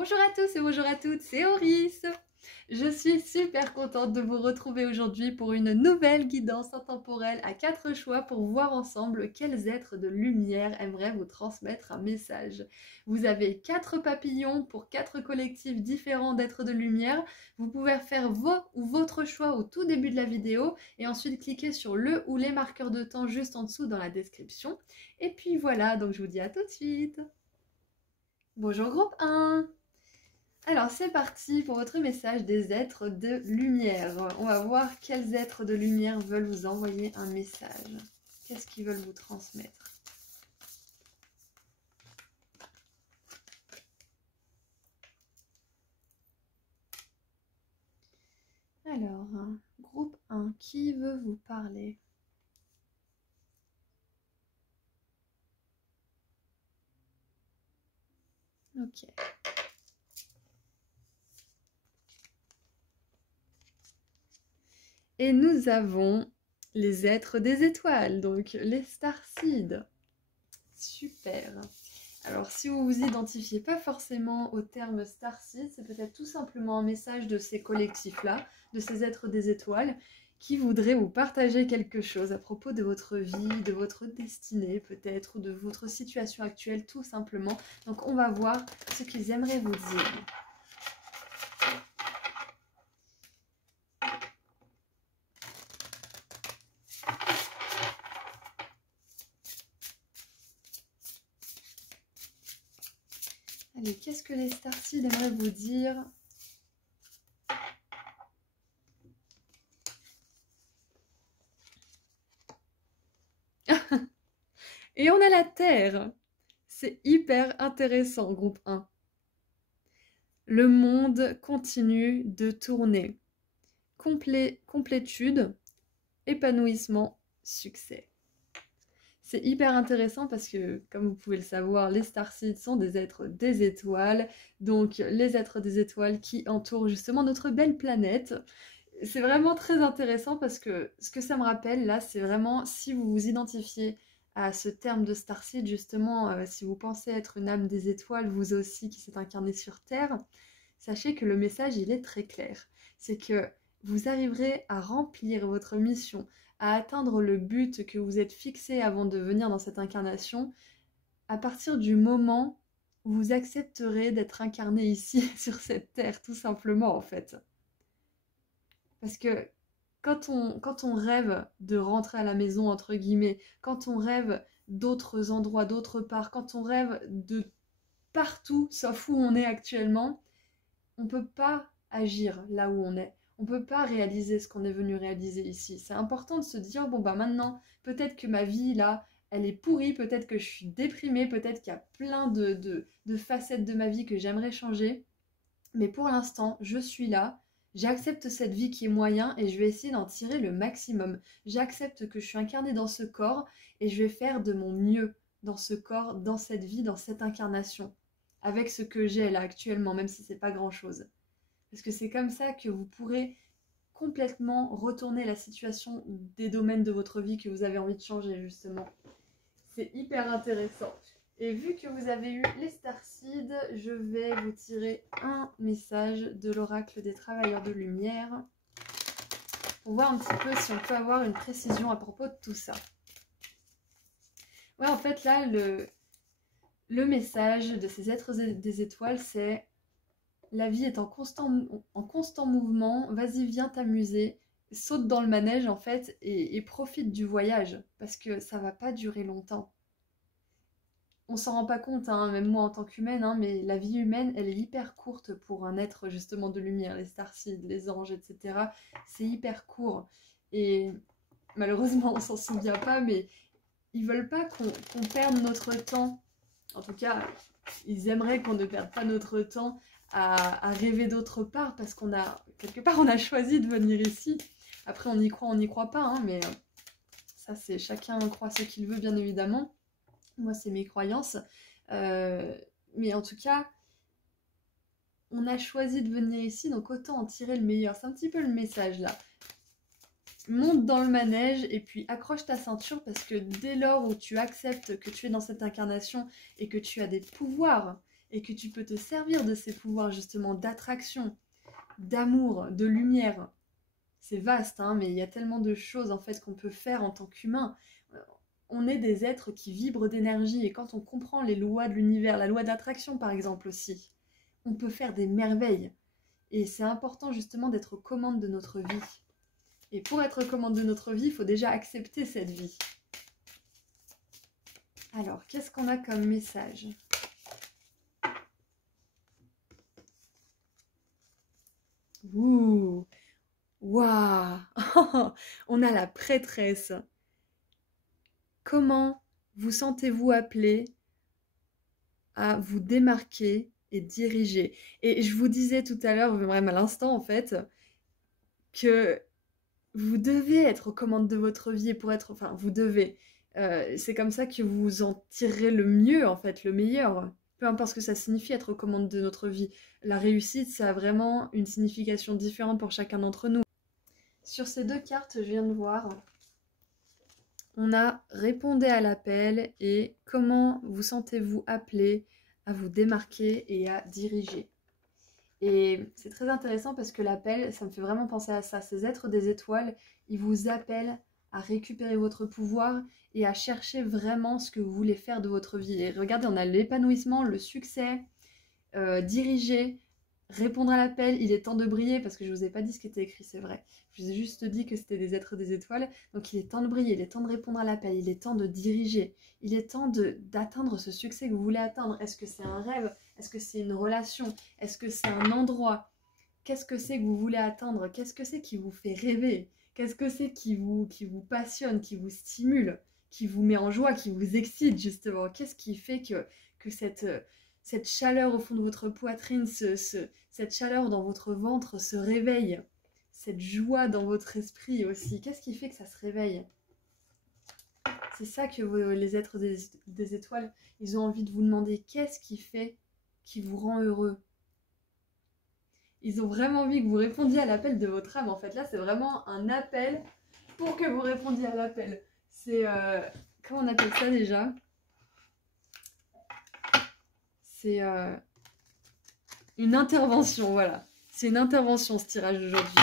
Bonjour à tous et bonjour à toutes, c'est Auris. Je suis super contente de vous retrouver aujourd'hui pour une nouvelle guidance intemporelle à 4 choix pour voir ensemble quels êtres de lumière aimeraient vous transmettre un message. Vous avez 4 papillons pour 4 collectifs différents d'êtres de lumière. Vous pouvez faire vos ou votre choix au tout début de la vidéo et ensuite cliquer sur le ou les marqueurs de temps juste en dessous dans la description. Et puis voilà, donc je vous dis à tout de suite. Bonjour groupe 1. Alors c'est parti pour votre message des êtres de lumière. On va voir quels êtres de lumière veulent vous envoyer un message. Qu'est-ce qu'ils veulent vous transmettre? Alors, groupe 1, qui veut vous parler? Ok. Et nous avons les êtres des étoiles, donc les starseeds. Super. Alors si vous vous identifiez pas forcément au terme starseed, c'est peut-être tout simplement un message de ces collectifs-là, de ces êtres des étoiles, qui voudraient vous partager quelque chose à propos de votre vie, de votre destinée peut-être, ou de votre situation actuelle tout simplement. Donc on va voir ce qu'ils aimeraient vous dire. Allez, qu'est-ce que les starseeds aimeraient vous dire? Et on a la Terre. C'est hyper intéressant, groupe 1. Le monde continue de tourner. Complétude, épanouissement, succès. C'est hyper intéressant parce que, comme vous pouvez le savoir, les starseeds sont des êtres des étoiles, donc les êtres des étoiles qui entourent justement notre belle planète. C'est vraiment très intéressant parce que ce que ça me rappelle là, c'est vraiment si vous vous identifiez à ce terme de starseed, justement, si vous pensez être une âme des étoiles, vous aussi qui s'est incarné sur Terre, sachez que le message il est très clair. C'est que vous arriverez à remplir votre mission, à atteindre le but que vous êtes fixé avant de venir dans cette incarnation, à partir du moment où vous accepterez d'être incarné ici, sur cette terre, tout simplement en fait. Parce que quand on rêve de rentrer à la maison, entre guillemets, quand on rêve d'autres endroits, d'autre part, quand on rêve de partout, sauf où on est actuellement, on ne peut pas agir là où on est. On ne peut pas réaliser ce qu'on est venu réaliser ici. C'est important de se dire, bon bah maintenant, peut-être que ma vie là, elle est pourrie, peut-être que je suis déprimée, peut-être qu'il y a plein de facettes de ma vie que j'aimerais changer. Mais pour l'instant, je suis là, j'accepte cette vie qui est moyen et je vais essayer d'en tirer le maximum. J'accepte que je suis incarnée dans ce corps et je vais faire de mon mieux dans ce corps, dans cette vie, dans cette incarnation, avec ce que j'ai là actuellement, même si c'est pas grand-chose. Parce que c'est comme ça que vous pourrez complètement retourner la situation des domaines de votre vie que vous avez envie de changer, justement. C'est hyper intéressant. Et vu que vous avez eu les starseeds, je vais vous tirer un message de l'oracle des travailleurs de lumière pour voir un petit peu si on peut avoir une précision à propos de tout ça. Ouais, en fait, là, le message de ces êtres des étoiles, c'est la vie est en constant mouvement, vas-y, viens t'amuser, saute dans le manège en fait et profite du voyage parce que ça va pas durer longtemps. On s'en rend pas compte, hein, même moi en tant qu'humaine, hein, mais la vie humaine, elle est hyper courte pour un être justement de lumière, les starseeds, les anges, etc. C'est hyper court. Et malheureusement, on s'en souvient pas, mais ils veulent pas qu'on perde notre temps. En tout cas, ils aimeraient qu'on ne perde pas notre temps à rêver d'autre part parce qu'on a, quelque part, on a choisi de venir ici. Après, on n'y croit pas, hein, mais ça, c'est chacun croit ce qu'il veut, bien évidemment. Moi, c'est mes croyances. Mais en tout cas, on a choisi de venir ici, donc autant en tirer le meilleur. C'est un petit peu le message, là. Monte dans le manège et puis accroche ta ceinture parce que dès lors où tu acceptes que tu es dans cette incarnation et que tu as des pouvoirs et que tu peux te servir de ces pouvoirs justement d'attraction, d'amour, de lumière. C'est vaste, hein, mais il y a tellement de choses en fait qu'on peut faire en tant qu'humain. On est des êtres qui vibrent d'énergie et quand on comprend les lois de l'univers, la loi d'attraction par exemple aussi, on peut faire des merveilles. Et c'est important justement d'être aux commandes de notre vie. Et pour être aux commandes de notre vie, il faut déjà accepter cette vie. Alors, qu'est-ce qu'on a comme message ? Ouh, waouh. On a la prêtresse. Comment vous sentez-vous appelé à vous démarquer et diriger? Et je vous disais tout à l'heure, même à l'instant en fait, que vous devez être aux commandes de votre vie pour être... Enfin, vous devez. C'est comme ça que vous en tirerez le mieux, en fait, le meilleur. Peu importe ce que ça signifie être aux commandes de notre vie. La réussite, ça a vraiment une signification différente pour chacun d'entre nous. Sur ces deux cartes, je viens de voir, on a répondez à l'appel et comment vous sentez-vous appelé à vous démarquer et à diriger. Et c'est très intéressant parce que l'appel, ça me fait vraiment penser à ça. Ces êtres des étoiles, ils vous appellent à récupérer votre pouvoir et à chercher vraiment ce que vous voulez faire de votre vie. Et regardez, on a l'épanouissement, le succès, diriger, répondre à l'appel, il est temps de briller, parce que je ne vous ai pas dit ce qui était écrit, c'est vrai. Je vous ai juste dit que c'était des êtres des étoiles, donc il est temps de briller, il est temps de répondre à l'appel, il est temps de diriger, il est temps d'atteindre ce succès que vous voulez atteindre. Est-ce que c'est un rêve? Est-ce que c'est une relation? Est-ce que c'est un endroit? Qu'est-ce que c'est que vous voulez atteindre? Qu'est-ce que c'est qui vous fait rêver? Qu'est-ce que c'est qui vous passionne, qui vous stimule, qui vous met en joie, qui vous excite justement? Qu'est-ce qui fait que cette chaleur au fond de votre poitrine, cette chaleur dans votre ventre se réveille, cette joie dans votre esprit aussi? Qu'est-ce qui fait que ça se réveille? C'est ça que les êtres des étoiles, ils ont envie de vous demander. Qu'est-ce qui fait qui vous rend heureux? Ils ont vraiment envie que vous répondiez à l'appel de votre âme. En fait, là, c'est vraiment un appel pour que vous répondiez à l'appel. C'est... comment on appelle ça déjà? C'est une intervention, voilà. C'est une intervention, ce tirage d'aujourd'hui.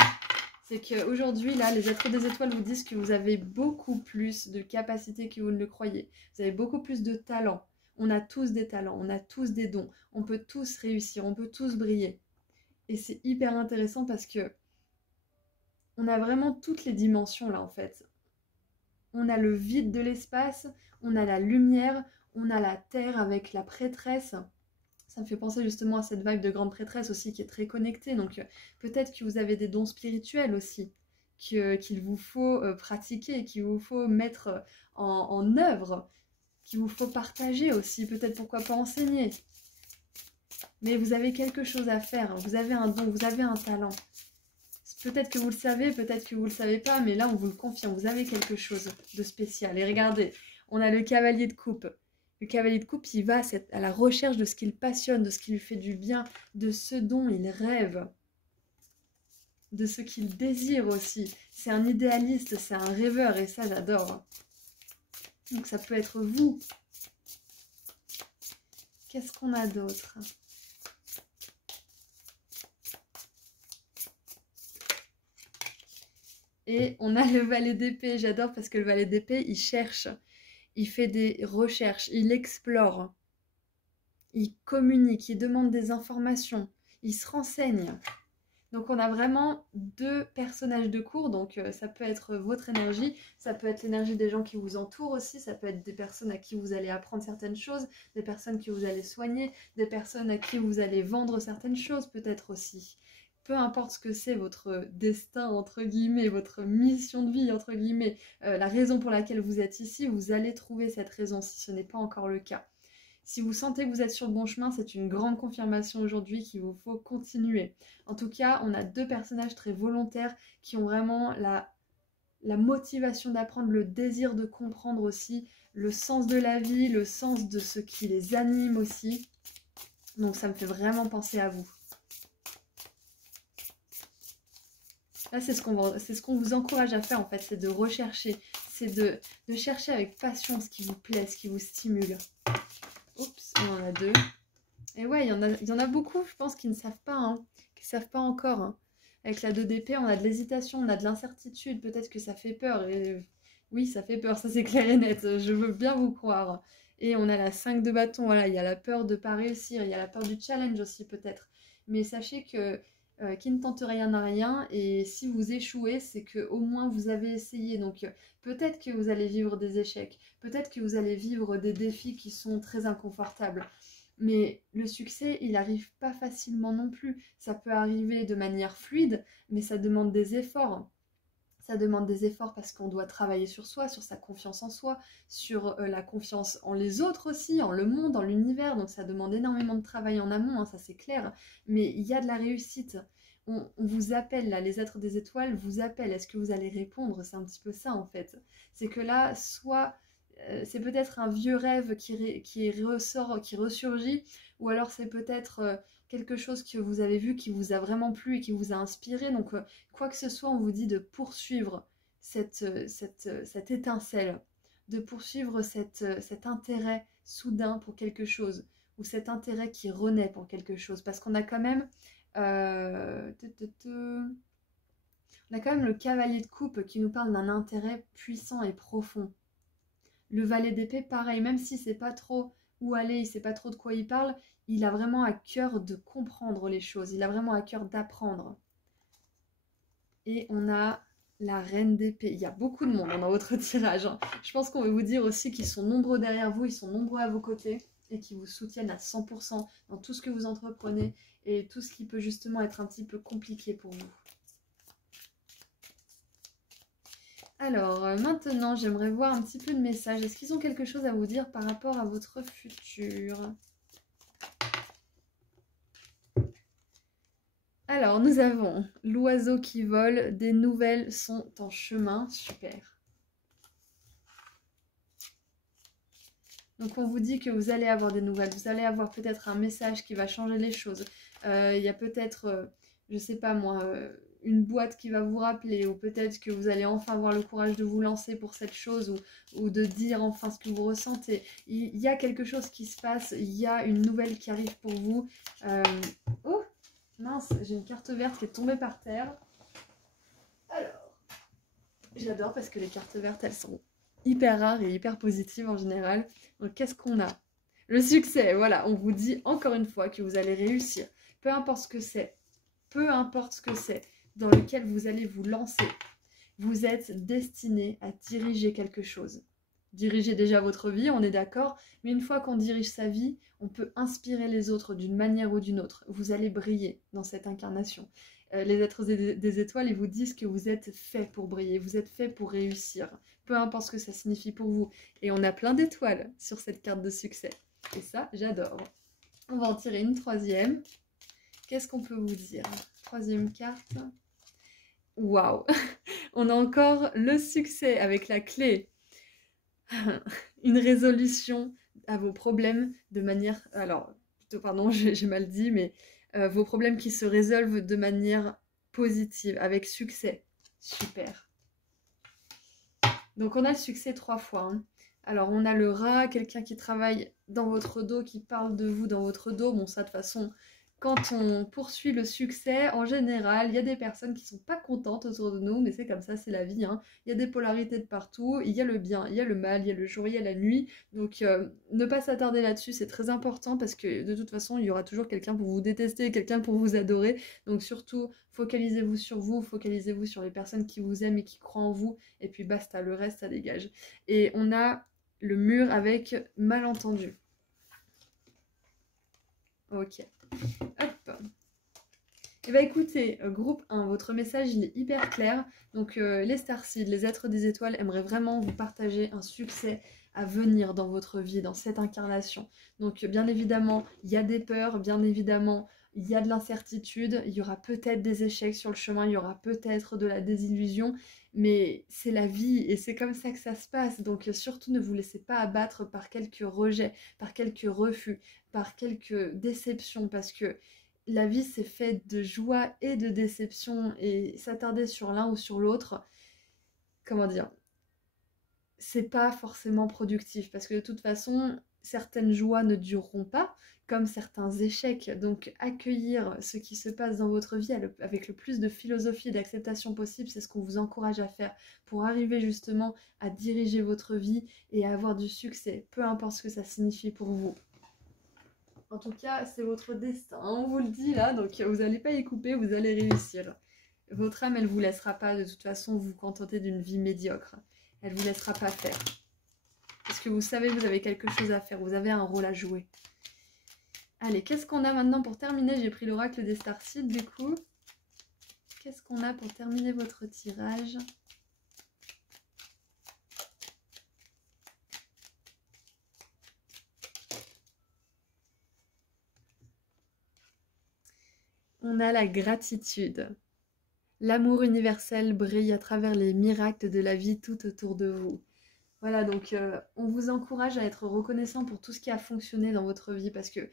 C'est qu'aujourd'hui, là, les êtres des étoiles vous disent que vous avez beaucoup plus de capacités que vous ne le croyez. Vous avez beaucoup plus de talents. On a tous des talents, on a tous des dons. On peut tous réussir, on peut tous briller. Et c'est hyper intéressant parce que on a vraiment toutes les dimensions, là, en fait. On a le vide de l'espace, on a la lumière, on a la terre avec la prêtresse. Ça me fait penser justement à cette vibe de grande prêtresse aussi qui est très connectée. Donc peut-être que vous avez des dons spirituels aussi qu'il vous faut pratiquer, qu'il vous faut mettre en œuvre, qu'il vous faut partager aussi. Peut-être pourquoi pas enseigner. Mais vous avez quelque chose à faire. Vous avez un don, vous avez un talent. Peut-être que vous le savez, peut-être que vous ne le savez pas, mais là on vous le confirme. Vous avez quelque chose de spécial. Et regardez, on a le cavalier de coupe. Le cavalier de coupe, il va à la recherche de ce qu'il passionne, de ce qui lui fait du bien, de ce dont il rêve, de ce qu'il désire aussi. C'est un idéaliste, c'est un rêveur et ça j'adore. Donc ça peut être vous. Qu'est-ce qu'on a d'autre ? Et on a le valet d'épée, j'adore parce que le valet d'épée, il cherche. Il fait des recherches, il explore, il communique, il demande des informations, il se renseigne. Donc on a vraiment deux personnages de cours, donc ça peut être votre énergie, ça peut être l'énergie des gens qui vous entourent aussi, ça peut être des personnes à qui vous allez apprendre certaines choses, des personnes que vous allez soigner, des personnes à qui vous allez vendre certaines choses peut-être aussi. Peu importe ce que c'est votre destin, entre guillemets, votre mission de vie, entre guillemets, la raison pour laquelle vous êtes ici, vous allez trouver cette raison si ce n'est pas encore le cas. Si vous sentez que vous êtes sur le bon chemin, c'est une grande confirmation aujourd'hui qu'il vous faut continuer. En tout cas, on a deux personnages très volontaires qui ont vraiment la motivation d'apprendre, le désir de comprendre aussi, le sens de la vie, le sens de ce qui les anime aussi. Donc ça me fait vraiment penser à vous. Là, c'est ce qu'on vous encourage à faire en fait, c'est de rechercher, c'est de chercher avec passion ce qui vous plaît, ce qui vous stimule. Oups, on en a deux. Et ouais, il y en a beaucoup, je pense, qui ne savent pas, hein, qui ne savent pas encore, hein. Avec la 2 d'épée, on a de l'hésitation, on a de l'incertitude, peut-être que ça fait peur. Et oui, ça fait peur, ça c'est clair et net, je veux bien vous croire. Et on a la 5 de bâton, voilà, il y a la peur de ne pas réussir, il y a la peur du challenge aussi peut-être. Mais sachez que qui ne tente rien n'a rien, et si vous échouez, c'est que au moins vous avez essayé. Donc peut-être que vous allez vivre des échecs, peut-être que vous allez vivre des défis qui sont très inconfortables. Mais le succès, il n'arrive pas facilement non plus. Ça peut arriver de manière fluide, mais ça demande des efforts. Ça demande des efforts parce qu'on doit travailler sur soi, sur sa confiance en soi, sur la confiance en les autres aussi, en le monde, en l'univers. Donc ça demande énormément de travail en amont, hein, ça c'est clair. Mais il y a de la réussite. On vous appelle là, les êtres des étoiles vous appellent. Est-ce que vous allez répondre? C'est un petit peu ça en fait. C'est que là, soit c'est peut-être un vieux rêve qui ressort, qui ressurgit, ou alors c'est peut-être quelque chose que vous avez vu qui vous a vraiment plu et qui vous a inspiré. Donc quoi que ce soit, on vous dit de poursuivre cette étincelle, de poursuivre cet intérêt soudain pour quelque chose, ou cet intérêt qui renaît pour quelque chose. Parce qu'on a quand même... on a quand même le cavalier de coupe qui nous parle d'un intérêt puissant et profond. Le valet d'épée, pareil, même si c'est pas trop où aller, il sait pas trop de quoi il parle, il a vraiment à cœur de comprendre les choses, il a vraiment à cœur d'apprendre. Et on a la reine d'épée. Il y a beaucoup de monde dans votre tirage, hein. Je pense qu'on veut vous dire aussi qu'ils sont nombreux derrière vous, ils sont nombreux à vos côtés et qui vous soutiennent à 100% dans tout ce que vous entreprenez et tout ce qui peut justement être un petit peu compliqué pour vous. Alors, maintenant, j'aimerais voir un petit peu de messages. Est-ce qu'ils ont quelque chose à vous dire par rapport à votre futur? Alors, nous avons l'oiseau qui vole, des nouvelles sont en chemin. Super. Donc, on vous dit que vous allez avoir des nouvelles. Vous allez avoir peut-être un message qui va changer les choses. Il y a peut-être, je sais pas moi... une boîte qui va vous rappeler, ou peut-être que vous allez enfin avoir le courage de vous lancer pour cette chose, ou de dire enfin ce que vous ressentez. Il y a quelque chose qui se passe, il y a une nouvelle qui arrive pour vous. Oh, mince, j'ai une carte verte qui est tombée par terre. Alors, j'adore parce que les cartes vertes, elles sont hyper rares et hyper positives en général. Donc, qu'est-ce qu'on a? Le succès, voilà, on vous dit encore une fois que vous allez réussir. Peu importe ce que c'est, peu importe ce que c'est, dans lequel vous allez vous lancer. Vous êtes destiné à diriger quelque chose. Diriger déjà votre vie, on est d'accord, mais une fois qu'on dirige sa vie, on peut inspirer les autres d'une manière ou d'une autre. Vous allez briller dans cette incarnation. Les êtres des étoiles, ils vous disent que vous êtes fait pour briller, vous êtes fait pour réussir, peu importe ce que ça signifie pour vous. Et on a plein d'étoiles sur cette carte de succès. Et ça, j'adore. On va en tirer une troisième. Qu'est-ce qu'on peut vous dire? Troisième carte. Waouh! On a encore le succès avec la clé. Une résolution à vos problèmes de manière... Alors, plutôt, pardon, j'ai mal dit, mais vos problèmes qui se résolvent de manière positive, avec succès. Super. Donc, on a le succès 3 fois, hein. Alors, on a le rat, quelqu'un qui travaille dans votre dos, qui parle de vous dans votre dos. Bon, ça, de toute façon... Quand on poursuit le succès, en général, il y a des personnes qui ne sont pas contentes autour de nous, mais c'est comme ça, c'est la vie, hein. Il y a des polarités de partout, il y a le bien, il y a le mal, il y a le jour, il y a la nuit. Donc ne pas s'attarder là-dessus, c'est très important parce que de toute façon, il y aura toujours quelqu'un pour vous détester, quelqu'un pour vous adorer. Donc surtout, focalisez-vous sur vous, focalisez-vous sur les personnes qui vous aiment et qui croient en vous, et puis basta, le reste, ça dégage. Et on a le mur avec malentendu. Ok. Hop. Et bah écoutez, groupe 1, votre message il est hyper clair. Donc les starseeds, les êtres des étoiles aimeraient vraiment vous partager un succès à venir dans votre vie, dans cette incarnation. Donc bien évidemment, il y a des peurs, bien évidemment, il y a de l'incertitude, il y aura peut-être des échecs sur le chemin, il y aura peut-être de la désillusion, mais c'est la vie et c'est comme ça que ça se passe. Donc surtout ne vous laissez pas abattre par quelques rejets, par quelques refus, par quelques déceptions, parce que la vie c'est faite de joie et de déception, et s'attarder sur l'un ou sur l'autre, comment dire, c'est pas forcément productif, parce que de toute façon, certaines joies ne dureront pas, comme certains échecs. Donc accueillir ce qui se passe dans votre vie avec le plus de philosophie et d'acceptation possible, c'est ce qu'on vous encourage à faire pour arriver justement à diriger votre vie et à avoir du succès, peu importe ce que ça signifie pour vous. En tout cas, c'est votre destin, hein, on vous le dit là, donc vous n'allez pas y couper, vous allez réussir. Votre âme, elle ne vous laissera pas de toute façon vous contenter d'une vie médiocre. Elle ne vous laissera pas faire. Parce que vous savez, vous avez quelque chose à faire, vous avez un rôle à jouer. Allez, qu'est-ce qu'on a maintenant pour terminer? J'ai pris l'oracle des Starseeds du coup. Qu'est-ce qu'on a pour terminer votre tirage? On a la gratitude. L'amour universel brille à travers les miracles de la vie tout autour de vous. Voilà, donc on vous encourage à être reconnaissant pour tout ce qui a fonctionné dans votre vie parce que,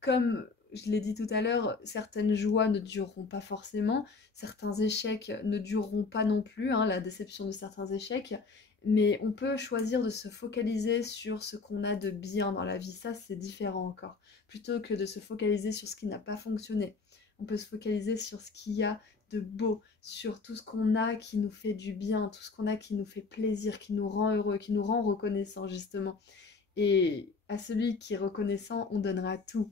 comme je l'ai dit tout à l'heure, certaines joies ne dureront pas forcément, certains échecs ne dureront pas non plus, hein, la déception de certains échecs, mais on peut choisir de se focaliser sur ce qu'on a de bien dans la vie, ça c'est différent encore, plutôt que de se focaliser sur ce qui n'a pas fonctionné. On peut se focaliser sur ce qu'il y a de beau, sur tout ce qu'on a qui nous fait du bien, tout ce qu'on a qui nous fait plaisir, qui nous rend heureux, qui nous rend reconnaissant justement. Et à celui qui est reconnaissant, on donnera tout.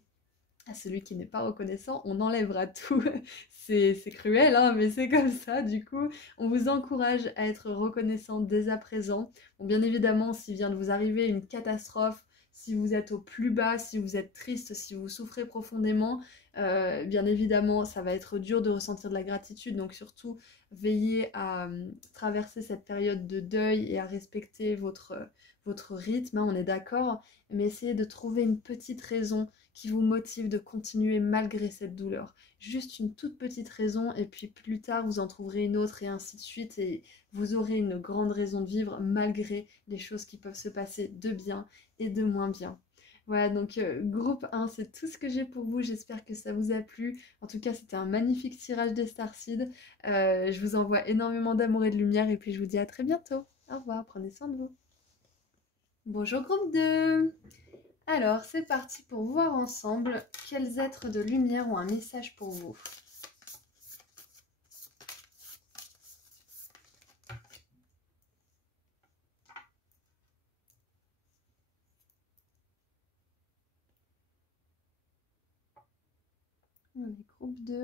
À celui qui n'est pas reconnaissant, on enlèvera tout. C'est cruel, hein, mais c'est comme ça. Du coup, on vous encourage à être reconnaissant dès à présent. Bon, bien évidemment, s'il vient de vous arriver une catastrophe, si vous êtes au plus bas, si vous êtes triste, si vous souffrez profondément, bien évidemment, ça va être dur de ressentir de la gratitude. Donc surtout, veillez à traverser cette période de deuil et à respecter votre rythme, hein, on est d'accord, mais essayez de trouver une petite raison qui vous motive de continuer malgré cette douleur. Juste une toute petite raison et puis plus tard vous en trouverez une autre et ainsi de suite et vous aurez une grande raison de vivre malgré les choses qui peuvent se passer de bien et de moins bien. Voilà, donc groupe 1, c'est tout ce que j'ai pour vous. J'espère que ça vous a plu. En tout cas, c'était un magnifique tirage des Starseeds. Je vous envoie énormément d'amour et de lumière et puis je vous dis à très bientôt. Au revoir, prenez soin de vous. Bonjour groupe 2. Alors, c'est parti pour voir ensemble quels êtres de lumière ont un message pour vous. On est groupe 2.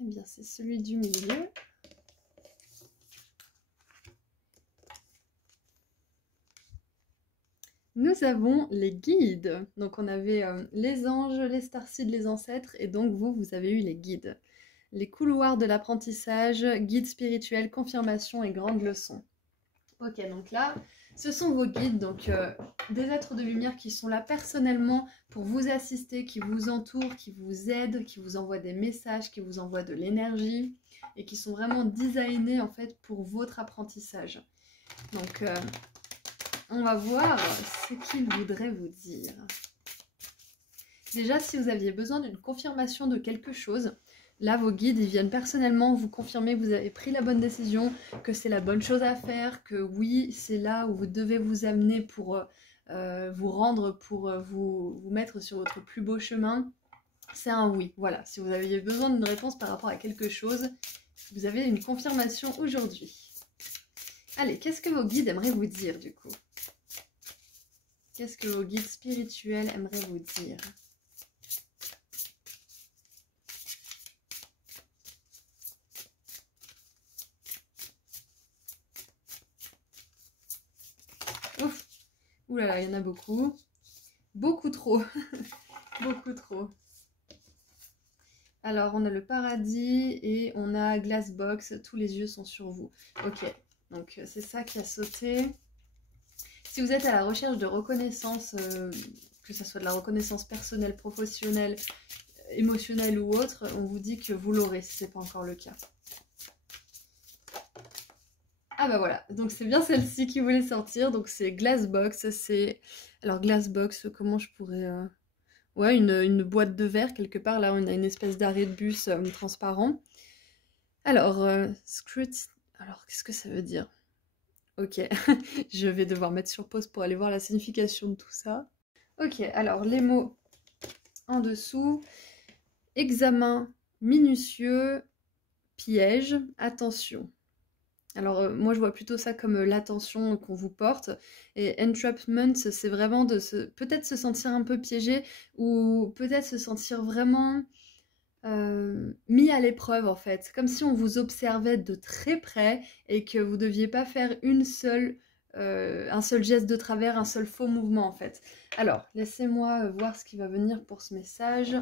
Eh bien, c'est celui du milieu. Nous avons les guides. Donc, on avait les anges, les starseeds, les ancêtres, et donc vous avez eu les guides. Les couloirs de l'apprentissage, guides spirituels, confirmation et grandes leçons. Ok, donc là, ce sont vos guides, donc des êtres de lumière qui sont là personnellement pour vous assister, qui vous entourent, qui vous aident, qui vous envoient des messages, qui vous envoient de l'énergie et qui sont vraiment designés en fait pour votre apprentissage. Donc, on va voir ce qu'ils voudraient vous dire. Déjà, si vous aviez besoin d'une confirmation de quelque chose, là, vos guides, ils viennent personnellement vous confirmer que vous avez pris la bonne décision, que c'est la bonne chose à faire, que oui, c'est là où vous devez vous amener pour vous rendre, pour vous mettre sur votre plus beau chemin. C'est un oui, voilà. Si vous aviez besoin d'une réponse par rapport à quelque chose, vous avez une confirmation aujourd'hui. Allez, qu'est-ce que vos guides aimeraient vous dire du coup? Qu'est-ce que vos guides spirituels aimeraient vous dire? Ouf! Ouh là là, il y en a beaucoup. Beaucoup trop. Beaucoup trop. Alors, on a le paradis et on a Glassbox. Tous les yeux sont sur vous. Ok, donc c'est ça qui a sauté. Si vous êtes à la recherche de reconnaissance, que ce soit de la reconnaissance personnelle, professionnelle, émotionnelle ou autre, on vous dit que vous l'aurez si ce n'est pas encore le cas. Ah bah voilà, donc c'est bien celle-ci qui voulait sortir, donc c'est Glassbox, c'est... Alors Glassbox, comment je pourrais... Ouais, une boîte de verre quelque part, là on a une espèce d'arrêt de bus transparent. Alors, Scrut... Alors, qu'est-ce que ça veut dire? Ok, je vais devoir mettre sur pause pour aller voir la signification de tout ça. Ok, alors les mots en dessous. Examen minutieux, piège, attention. Alors moi je vois plutôt ça comme l'attention qu'on vous porte, et entrapment c'est vraiment de peut-être se sentir un peu piégé, ou peut-être se sentir vraiment mis à l'épreuve en fait, comme si on vous observait de très près et que vous deviez pas faire un seul geste de travers, un seul faux mouvement en fait. Alors laissez-moi voir ce qui va venir pour ce message.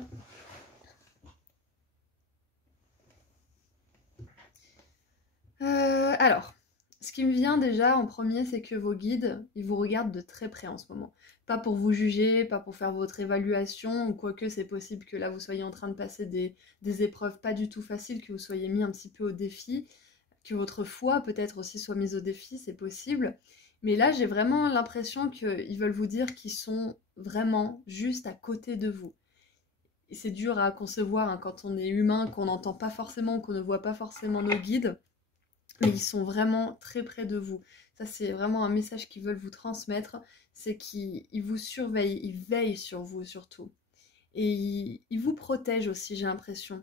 Alors, ce qui me vient déjà en premier, c'est que vos guides, ils vous regardent de très près en ce moment. Pas pour vous juger, pas pour faire votre évaluation, ou quoique c'est possible que là vous soyez en train de passer des épreuves pas du tout faciles, que vous soyez mis un petit peu au défi, que votre foi peut-être aussi soit mise au défi, c'est possible. Mais là, j'ai vraiment l'impression qu'ils veulent vous dire qu'ils sont vraiment juste à côté de vous. Et c'est dur à concevoir hein, quand on est humain, qu'on n'entend pas forcément, qu'on ne voit pas forcément nos guides. Mais ils sont vraiment très près de vous. Ça, c'est vraiment un message qu'ils veulent vous transmettre, c'est qu'ils vous surveillent, ils veillent sur vous surtout. Et ils vous protègent aussi, j'ai l'impression.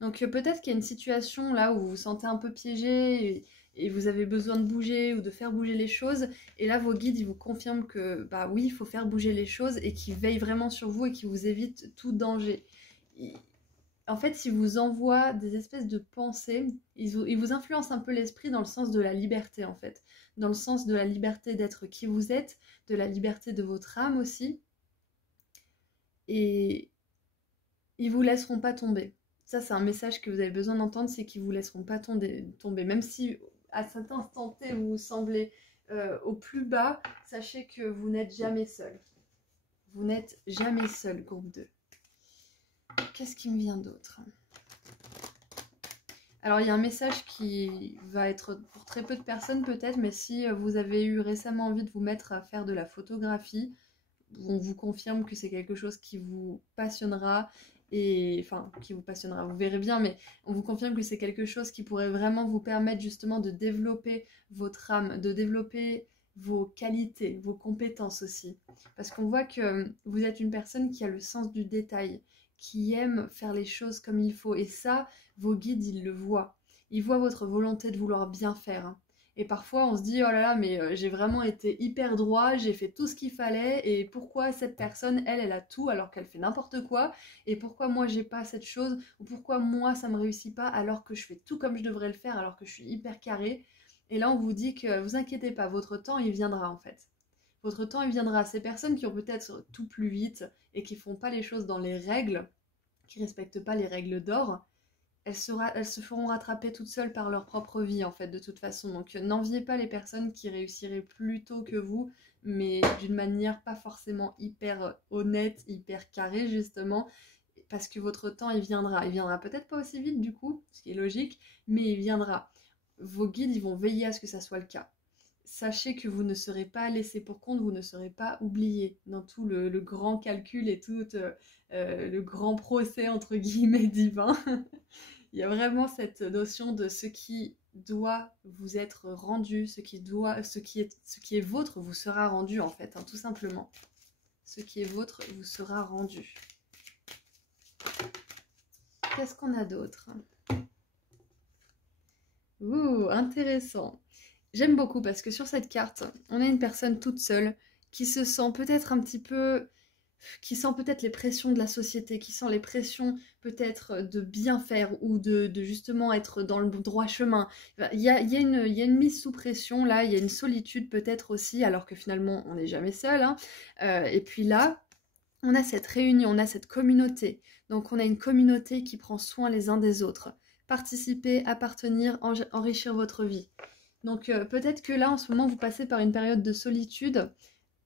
Donc peut-être qu'il y a une situation là où vous vous sentez un peu piégé et vous avez besoin de bouger ou de faire bouger les choses. Et là, vos guides, ils vous confirment que, bah oui, il faut faire bouger les choses et qu'ils veillent vraiment sur vous et qu'ils vous évitent tout danger. En fait, ils vous envoient des espèces de pensées, ils vous influencent un peu l'esprit dans le sens de la liberté, en fait. Dans le sens de la liberté d'être qui vous êtes, de la liberté de votre âme aussi. Et ils vous laisseront pas tomber. Ça, c'est un message que vous avez besoin d'entendre, c'est qu'ils vous laisseront pas tomber. Même si à cet instant T, vous vous semblez au plus bas, sachez que vous n'êtes jamais seul. Vous n'êtes jamais seul, groupe 2. Qu'est-ce qui me vient d'autre ? Alors il y a un message qui va être pour très peu de personnes peut-être, mais si vous avez eu récemment envie de vous mettre à faire de la photographie, on vous confirme que c'est quelque chose qui vous passionnera, et enfin qui vous passionnera, vous verrez bien, mais on vous confirme que c'est quelque chose qui pourrait vraiment vous permettre justement de développer votre âme, de développer vos qualités, vos compétences aussi. Parce qu'on voit que vous êtes une personne qui a le sens du détail, qui aime faire les choses comme il faut, et ça, vos guides, ils le voient. Ils voient votre volonté de vouloir bien faire, hein. Et parfois, on se dit, oh là là, mais j'ai vraiment été hyper droit, j'ai fait tout ce qu'il fallait, et pourquoi cette personne, elle a tout alors qu'elle fait n'importe quoi, et pourquoi moi, j'ai pas cette chose, ou pourquoi moi, ça me réussit pas alors que je fais tout comme je devrais le faire, alors que je suis hyper carré. Et là, on vous dit que vous inquiétez pas, votre temps, il viendra en fait. Votre temps, il viendra. Ces personnes qui ont peut-être tout plus vite et qui font pas les choses dans les règles, qui respectent pas les règles d'or, elles se feront rattraper toutes seules par leur propre vie, en fait, de toute façon. Donc, n'enviez pas les personnes qui réussiraient plus tôt que vous, mais d'une manière pas forcément hyper honnête, hyper carrée, justement, parce que votre temps, il viendra. Il viendra peut-être pas aussi vite, du coup, ce qui est logique, mais il viendra. Vos guides, ils vont veiller à ce que ça soit le cas. Sachez que vous ne serez pas laissé pour compte, vous ne serez pas oublié dans tout le grand calcul et tout le grand procès, entre guillemets, divin. Il y a vraiment cette notion de ce qui doit vous être rendu, ce qui est vôtre vous sera rendu en fait, hein, tout simplement. Ce qui est vôtre vous sera rendu. Qu'est-ce qu'on a d'autre ? Ouh, intéressant. J'aime beaucoup parce que sur cette carte, on a une personne toute seule qui se sent peut-être un petit peu qui sent peut-être les pressions de la société, qui sent les pressions peut-être de bien faire ou de justement être dans le droit chemin. Il y a une mise sous pression là, il y a une solitude peut-être aussi, alors que finalement on n'est jamais seul, hein. Et puis là, on a cette réunion, on a cette communauté. Donc on a une communauté qui prend soin les uns des autres. Participer, appartenir, enrichir votre vie. Donc peut-être que là en ce moment vous passez par une période de solitude.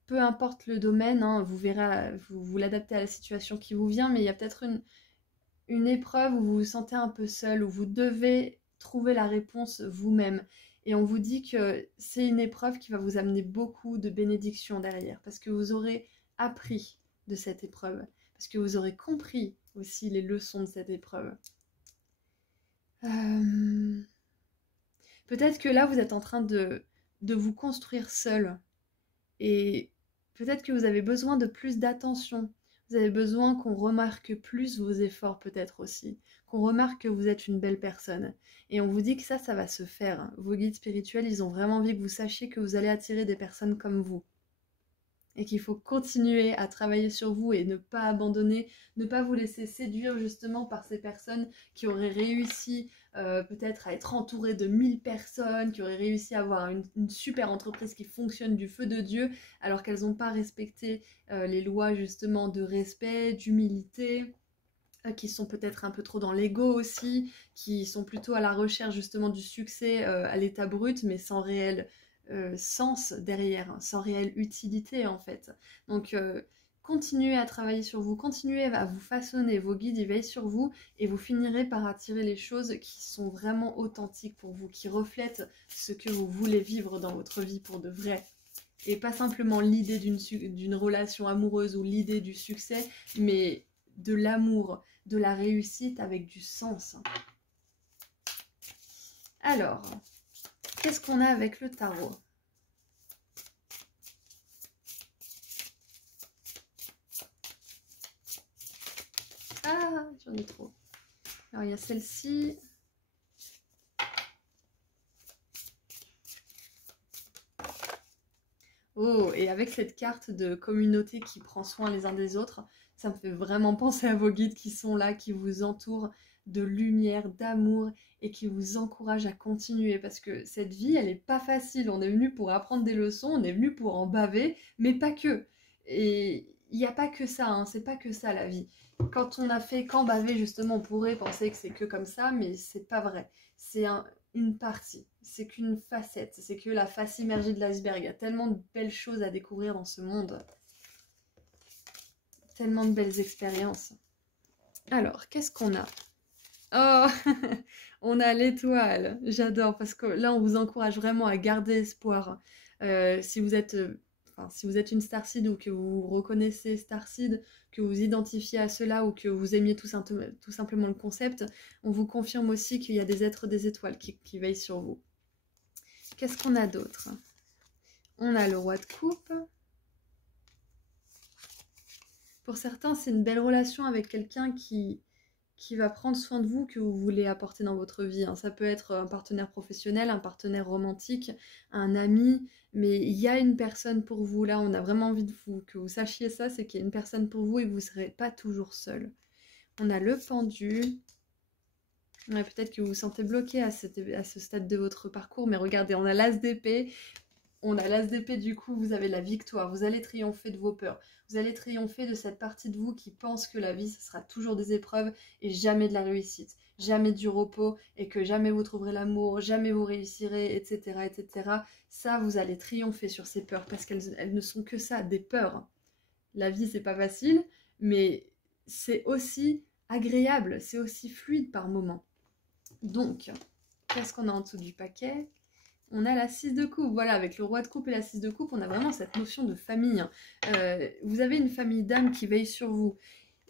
Peu importe le domaine, hein, vous verrez, vous l'adaptez à la situation qui vous vient, mais il y a peut-être une épreuve où vous vous sentez un peu seul, où vous devez trouver la réponse vous-même. Et on vous dit que c'est une épreuve qui va vous amener beaucoup de bénédictions derrière, parce que vous aurez appris de cette épreuve, parce que vous aurez compris aussi les leçons de cette épreuve. Peut-être que là, vous êtes en train de de vous construire seul. Et peut-être que vous avez besoin de plus d'attention. Vous avez besoin qu'on remarque plus vos efforts peut-être aussi. Qu'on remarque que vous êtes une belle personne. Et on vous dit que ça va se faire. Vos guides spirituels, ils ont vraiment envie que vous sachiez que vous allez attirer des personnes comme vous. Et qu'il faut continuer à travailler sur vous et ne pas abandonner, ne pas vous laisser séduire justement par ces personnes qui auraient réussi peut-être à être entourées de 1000 personnes, qui auraient réussi à avoir une super entreprise qui fonctionne du feu de Dieu, alors qu'elles n'ont pas respecté les lois justement de respect, d'humilité, qui sont peut-être un peu trop dans l'ego aussi, qui sont plutôt à la recherche justement du succès à l'état brut, mais sans réel sens derrière, sans réelle utilité en fait. Donc continuez à travailler sur vous, continuez à vous façonner, vos guides ils veillent sur vous et vous finirez par attirer les choses qui sont vraiment authentiques pour vous, qui reflètent ce que vous voulez vivre dans votre vie pour de vrai. Et pas simplement l'idée d'une relation amoureuse ou l'idée du succès, mais de l'amour, de la réussite avec du sens. Alors, qu'est-ce qu'on a avec le tarot? Ah, j'en ai trop. Alors, il y a celle-ci. Oh, et avec cette carte de communauté qui prend soin les uns des autres, ça me fait vraiment penser à vos guides qui sont là, qui vous entourent de lumière, d'amour et qui vous encouragent à continuer parce que cette vie, elle n'est pas facile. On est venu pour apprendre des leçons, on est venu pour en baver, mais pas que. Et il n'y a pas que ça, hein, c'est pas que ça la vie. Quand on a fait qu'en baver, justement, on pourrait penser que c'est que comme ça, mais c'est pas vrai. C'est une partie, c'est qu'une facette, c'est que la face immergée de l'iceberg. Il y a tellement de belles choses à découvrir dans ce monde. Tellement de belles expériences. Alors, qu'est-ce qu'on a? Oh, on a l'étoile. J'adore parce que là, on vous encourage vraiment à garder espoir. Si vous êtes une Starseed ou que vous reconnaissez Starseed, que vous identifiez à cela ou que vous aimiez tout simplement le concept, on vous confirme aussi qu'il y a des êtres des étoiles qui veillent sur vous. Qu'est-ce qu'on a d'autre? On a le roi de coupe. Pour certains, c'est une belle relation avec quelqu'un qui va prendre soin de vous, que vous voulez apporter dans votre vie. Ça peut être un partenaire professionnel, un partenaire romantique, un ami, mais il y a une personne pour vous. Là, on a vraiment envie de vous, que vous sachiez ça, c'est qu'il y a une personne pour vous et vous ne serez pas toujours seul. On a le pendu. Ouais, peut-être que vous vous sentez bloqué à ce stade de votre parcours, mais regardez, on a l'as d'épée. On a l'as d'épée, du coup, vous avez la victoire. Vous allez triompher de vos peurs. Vous allez triompher de cette partie de vous qui pense que la vie, ce sera toujours des épreuves et jamais de la réussite. Jamais du repos et que jamais vous trouverez l'amour, jamais vous réussirez, etc., etc. Ça, vous allez triompher sur ces peurs parce qu'elles ne sont que ça, des peurs. La vie, c'est pas facile, mais c'est aussi agréable, c'est aussi fluide par moments. Donc, qu'est-ce qu'on a en dessous du paquet ? On a la 6 de coupe, voilà, avec le roi de coupe et la 6 de coupe, on a vraiment cette notion de famille. Vous avez une famille d'âmes qui veille sur vous.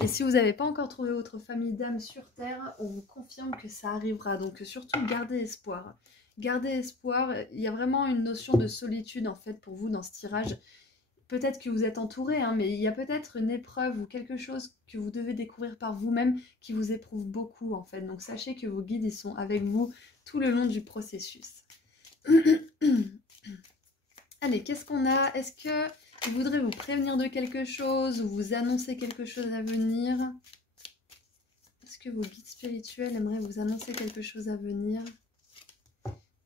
Et si vous n'avez pas encore trouvé votre famille d'âmes sur Terre, on vous confirme que ça arrivera. Donc surtout, gardez espoir. Gardez espoir. Il y a vraiment une notion de solitude, en fait, pour vous dans ce tirage. Peut-être que vous êtes entouré, mais il y a peut-être une épreuve ou quelque chose que vous devez découvrir par vous-même qui vous éprouve beaucoup, en fait. Donc sachez que vos guides, ils sont avec vous tout le long du processus. Allez, qu'est-ce qu'on a? Est-ce que vous voudrez vous prévenir de quelque chose ou vous annoncer quelque chose à venir? Est-ce que vos guides spirituels aimeraient vous annoncer quelque chose à venir?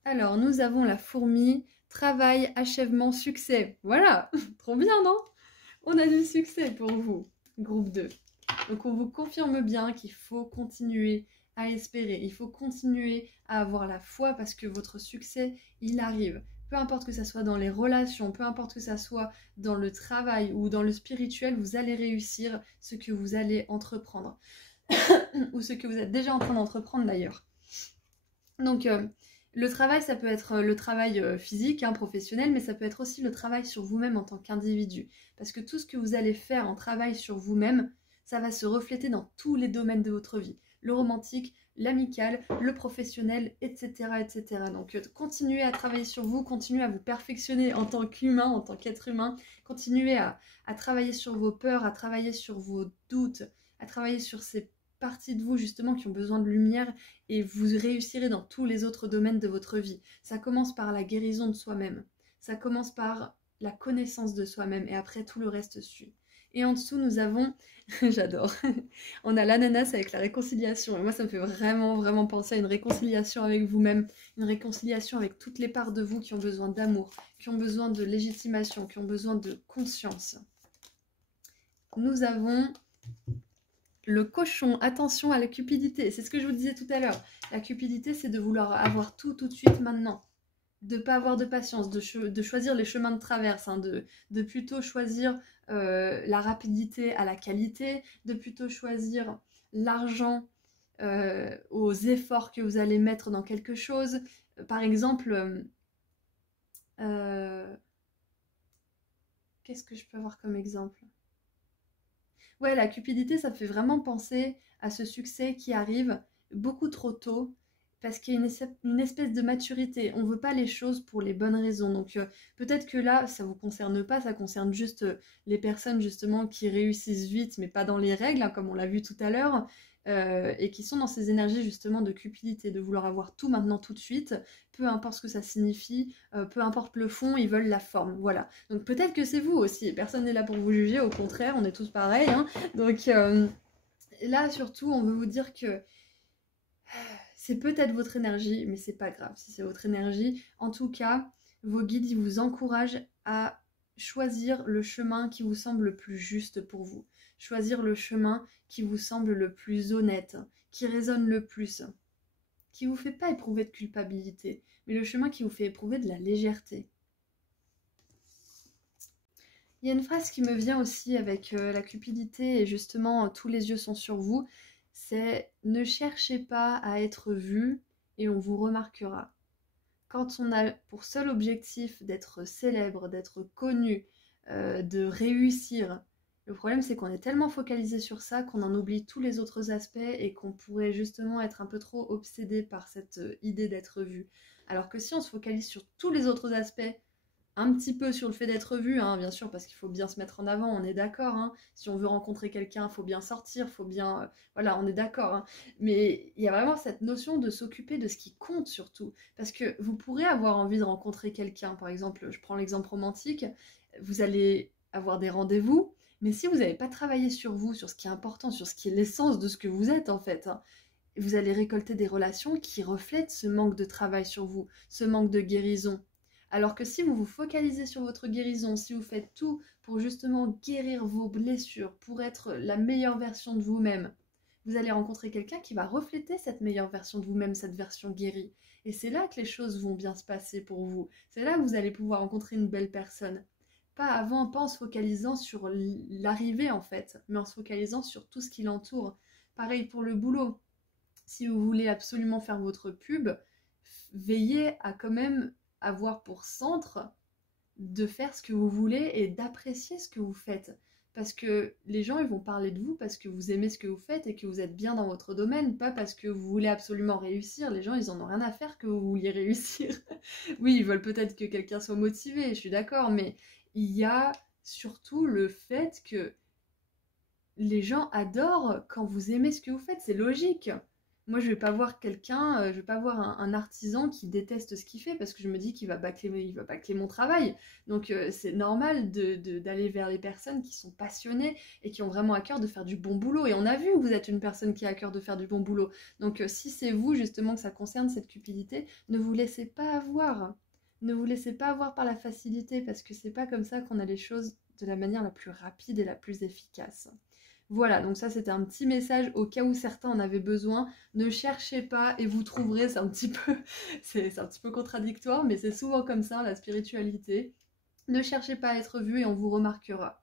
Alors, nous avons la fourmi, travail, achèvement, succès. Voilà, trop bien, non? On a du succès pour vous, groupe 2. Donc, on vous confirme bien qu'il faut continuer à espérer. Il faut continuer à avoir la foi parce que votre succès, il arrive. Peu importe que ça soit dans les relations, peu importe que ça soit dans le travail ou dans le spirituel, vous allez réussir ce que vous allez entreprendre. Ou ce que vous êtes déjà en train d'entreprendre d'ailleurs. Donc, le travail, ça peut être le travail physique, professionnel, mais ça peut être aussi le travail sur vous-même en tant qu'individu. Parce que tout ce que vous allez faire en travail sur vous-même, ça va se refléter dans tous les domaines de votre vie. le romantique, l'amical, le professionnel, etc. etc. Donc continuez à travailler sur vous, continuez à vous perfectionner en tant qu'humain, en tant qu'être humain, continuez à travailler sur vos peurs, à travailler sur vos doutes, à travailler sur ces parties de vous justement qui ont besoin de lumière et vous réussirez dans tous les autres domaines de votre vie. Ça commence par la guérison de soi-même, ça commence par la connaissance de soi-même et après tout le reste suit. Et en dessous nous avons, j'adore, on a l'ananas avec la réconciliation et moi ça me fait vraiment vraiment penser à une réconciliation avec vous-même, une réconciliation avec toutes les parts de vous qui ont besoin d'amour, qui ont besoin de légitimation, qui ont besoin de conscience. Nous avons le cochon, attention à la cupidité, c'est ce que je vous disais tout à l'heure. La cupidité, c'est de vouloir avoir tout de suite maintenant, de ne pas avoir de patience, de choisir les chemins de traverse, hein, de plutôt choisir la rapidité à la qualité, de plutôt choisir l'argent aux efforts que vous allez mettre dans quelque chose. Par exemple, qu'est-ce que je peux avoir comme exemple ? Ouais, la cupidité, ça me fait vraiment penser à ce succès qui arrive beaucoup trop tôt parce qu'il y a une espèce de maturité. On ne veut pas les choses pour les bonnes raisons. Donc peut-être que là, ça ne vous concerne pas, ça concerne juste les personnes justement qui réussissent vite, mais pas dans les règles, hein, comme on l'a vu tout à l'heure, et qui sont dans ces énergies justement de cupidité, de vouloir avoir tout maintenant, tout de suite, peu importe ce que ça signifie, peu importe le fond, ils veulent la forme, voilà. Donc peut-être que c'est vous aussi, personne n'est là pour vous juger, au contraire, on est tous pareils, hein. Donc là, surtout, on veut vous dire que c'est peut-être votre énergie, mais c'est pas grave si c'est votre énergie. En tout cas, vos guides, ils vous encouragent à choisir le chemin qui vous semble le plus juste pour vous. Choisir le chemin qui vous semble le plus honnête, qui résonne le plus, qui vous fait pas éprouver de culpabilité, mais le chemin qui vous fait éprouver de la légèreté. Il y a une phrase qui me vient aussi avec la cupidité et justement tous les yeux sont sur vous, c'est « Ne cherchez pas à être vu et on vous remarquera ». Quand on a pour seul objectif d'être célèbre, d'être connu, de réussir, le problème c'est qu'on est tellement focalisé sur ça qu'on en oublie tous les autres aspects et qu'on pourrait justement être un peu trop obsédé par cette idée d'être vu. Alors que si on se focalise sur tous les autres aspects, un petit peu sur le fait d'être vu, hein, bien sûr, parce qu'il faut bien se mettre en avant, on est d'accord. Hein. Si on veut rencontrer quelqu'un, il faut bien sortir, il faut bien... voilà, on est d'accord. Hein. Mais il y a vraiment cette notion de s'occuper de ce qui compte surtout. Parce que vous pourrez avoir envie de rencontrer quelqu'un. Par exemple, je prends l'exemple romantique, vous allez avoir des rendez-vous, mais si vous n'avez pas travaillé sur vous, sur ce qui est important, sur ce qui est l'essence de ce que vous êtes en fait, hein, vous allez récolter des relations qui reflètent ce manque de travail sur vous, ce manque de guérison. Alors que si vous vous focalisez sur votre guérison, si vous faites tout pour justement guérir vos blessures, pour être la meilleure version de vous-même, vous allez rencontrer quelqu'un qui va refléter cette meilleure version de vous-même, cette version guérie. Et c'est là que les choses vont bien se passer pour vous. C'est là que vous allez pouvoir rencontrer une belle personne. Pas avant, pas en se focalisant sur l'arrivée en fait, mais en se focalisant sur tout ce qui l'entoure. Pareil pour le boulot. Si vous voulez absolument faire votre pub, veillez à quand même avoir pour centre de faire ce que vous voulez et d'apprécier ce que vous faites. Parce que les gens, ils vont parler de vous parce que vous aimez ce que vous faites et que vous êtes bien dans votre domaine, pas parce que vous voulez absolument réussir. Les gens, ils en ont rien à faire que vous vouliez réussir. Oui, ils veulent peut-être que quelqu'un soit motivé, je suis d'accord, mais il y a surtout le fait que les gens adorent quand vous aimez ce que vous faites, c'est logique. Moi, je vais pas voir quelqu'un, je vais pas voir un artisan qui déteste ce qu'il fait parce que je me dis qu'il va bâcler mon travail. Donc, c'est normal d'aller vers les personnes qui sont passionnées et qui ont vraiment à cœur de faire du bon boulot. Et on a vu que vous êtes une personne qui a à cœur de faire du bon boulot. Donc, si c'est vous, justement, que ça concerne cette cupidité, ne vous laissez pas avoir. Ne vous laissez pas avoir par la facilité parce que c'est pas comme ça qu'on a les choses de la manière la plus rapide et la plus efficace. Voilà, donc ça c'était un petit message au cas où certains en avaient besoin. Ne cherchez pas et vous trouverez, c'est un petit peu contradictoire, mais c'est souvent comme ça la spiritualité. Ne cherchez pas à être vu et on vous remarquera.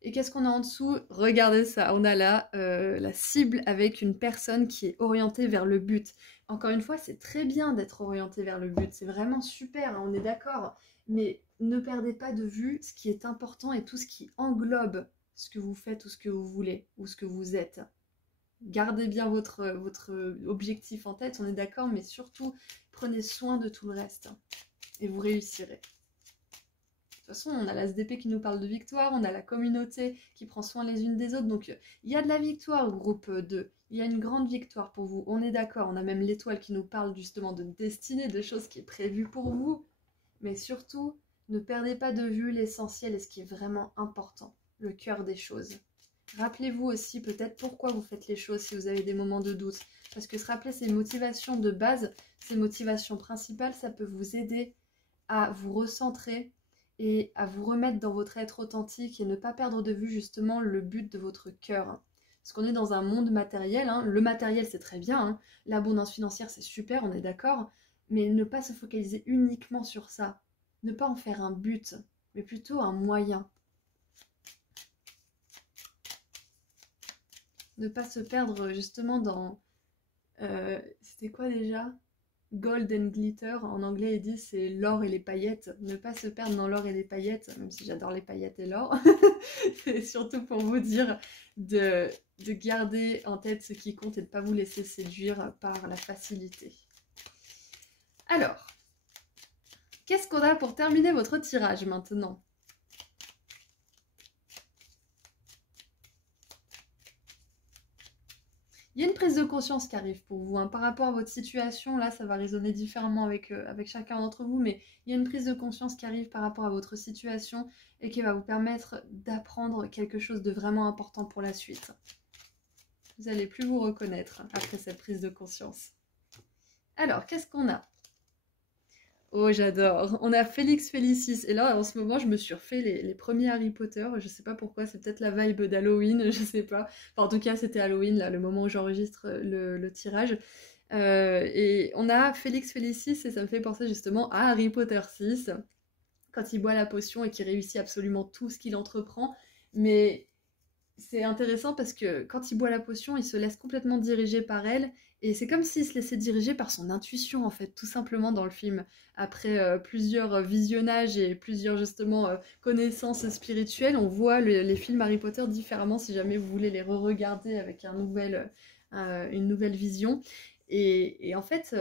Et qu'est-ce qu'on a en dessous? Regardez ça, on a là la cible avec une personne qui est orientée vers le but. Encore une fois, c'est très bien d'être orienté vers le but, c'est vraiment super, hein, on est d'accord. Mais ne perdez pas de vue ce qui est important et tout ce qui englobe ce que vous faites ou ce que vous voulez ou ce que vous êtes. Gardez bien votre objectif en tête, on est d'accord, mais surtout, prenez soin de tout le reste et vous réussirez. De toute façon, on a la SDP qui nous parle de victoire, on a la communauté qui prend soin les unes des autres, donc il y a de la victoire, groupe 2. Il y a une grande victoire pour vous, on est d'accord, on a même l'étoile qui nous parle justement de destinée, de choses qui est prévues pour vous, mais surtout, ne perdez pas de vue l'essentiel et ce qui est vraiment important, le cœur des choses. Rappelez-vous aussi peut-être pourquoi vous faites les choses si vous avez des moments de doute. Parce que se rappeler ces motivations de base, ces motivations principales, ça peut vous aider à vous recentrer et à vous remettre dans votre être authentique et ne pas perdre de vue justement le but de votre cœur. Parce qu'on est dans un monde matériel, hein. Le matériel c'est très bien, hein. L'abondance financière c'est super, on est d'accord, mais ne pas se focaliser uniquement sur ça. Ne pas en faire un but, mais plutôt un moyen. Ne pas se perdre justement dans... c'était quoi déjà? Gold and glitter, en anglais ils disent c'est l'or et les paillettes. Ne pas se perdre dans l'or et les paillettes, même si j'adore les paillettes et l'or. C'est surtout pour vous dire de garder en tête ce qui compte et de ne pas vous laisser séduire par la facilité. Alors, qu'est-ce qu'on a pour terminer votre tirage maintenant? Il y a une prise de conscience qui arrive pour vous, hein. Par rapport à votre situation, là ça va résonner différemment avec chacun d'entre vous, mais il y a une prise de conscience qui arrive par rapport à votre situation et qui va vous permettre d'apprendre quelque chose de vraiment important pour la suite. Vous n'allez plus vous reconnaître après cette prise de conscience. Alors, qu'est-ce qu'on a? Oh, j'adore. On a Félix Félicis. Et là, en ce moment, je me suis refait les premiers Harry Potter. Je sais pas pourquoi, c'est peut-être la vibe d'Halloween, je sais pas. Enfin, en tout cas, c'était Halloween, là, le moment où j'enregistre le tirage. Et on a Félix Félicis, et ça me fait penser justement à Harry Potter 6, quand il boit la potion et qu'il réussit absolument tout ce qu'il entreprend. Mais c'est intéressant parce que quand il boit la potion, il se laisse complètement diriger par elle. Et c'est comme s'il se laissait diriger par son intuition, en fait, tout simplement dans le film. Après plusieurs visionnages et plusieurs, justement, connaissances spirituelles, on voit les films Harry Potter différemment si jamais vous voulez les re-regarder avec une nouvelle vision. Et en fait,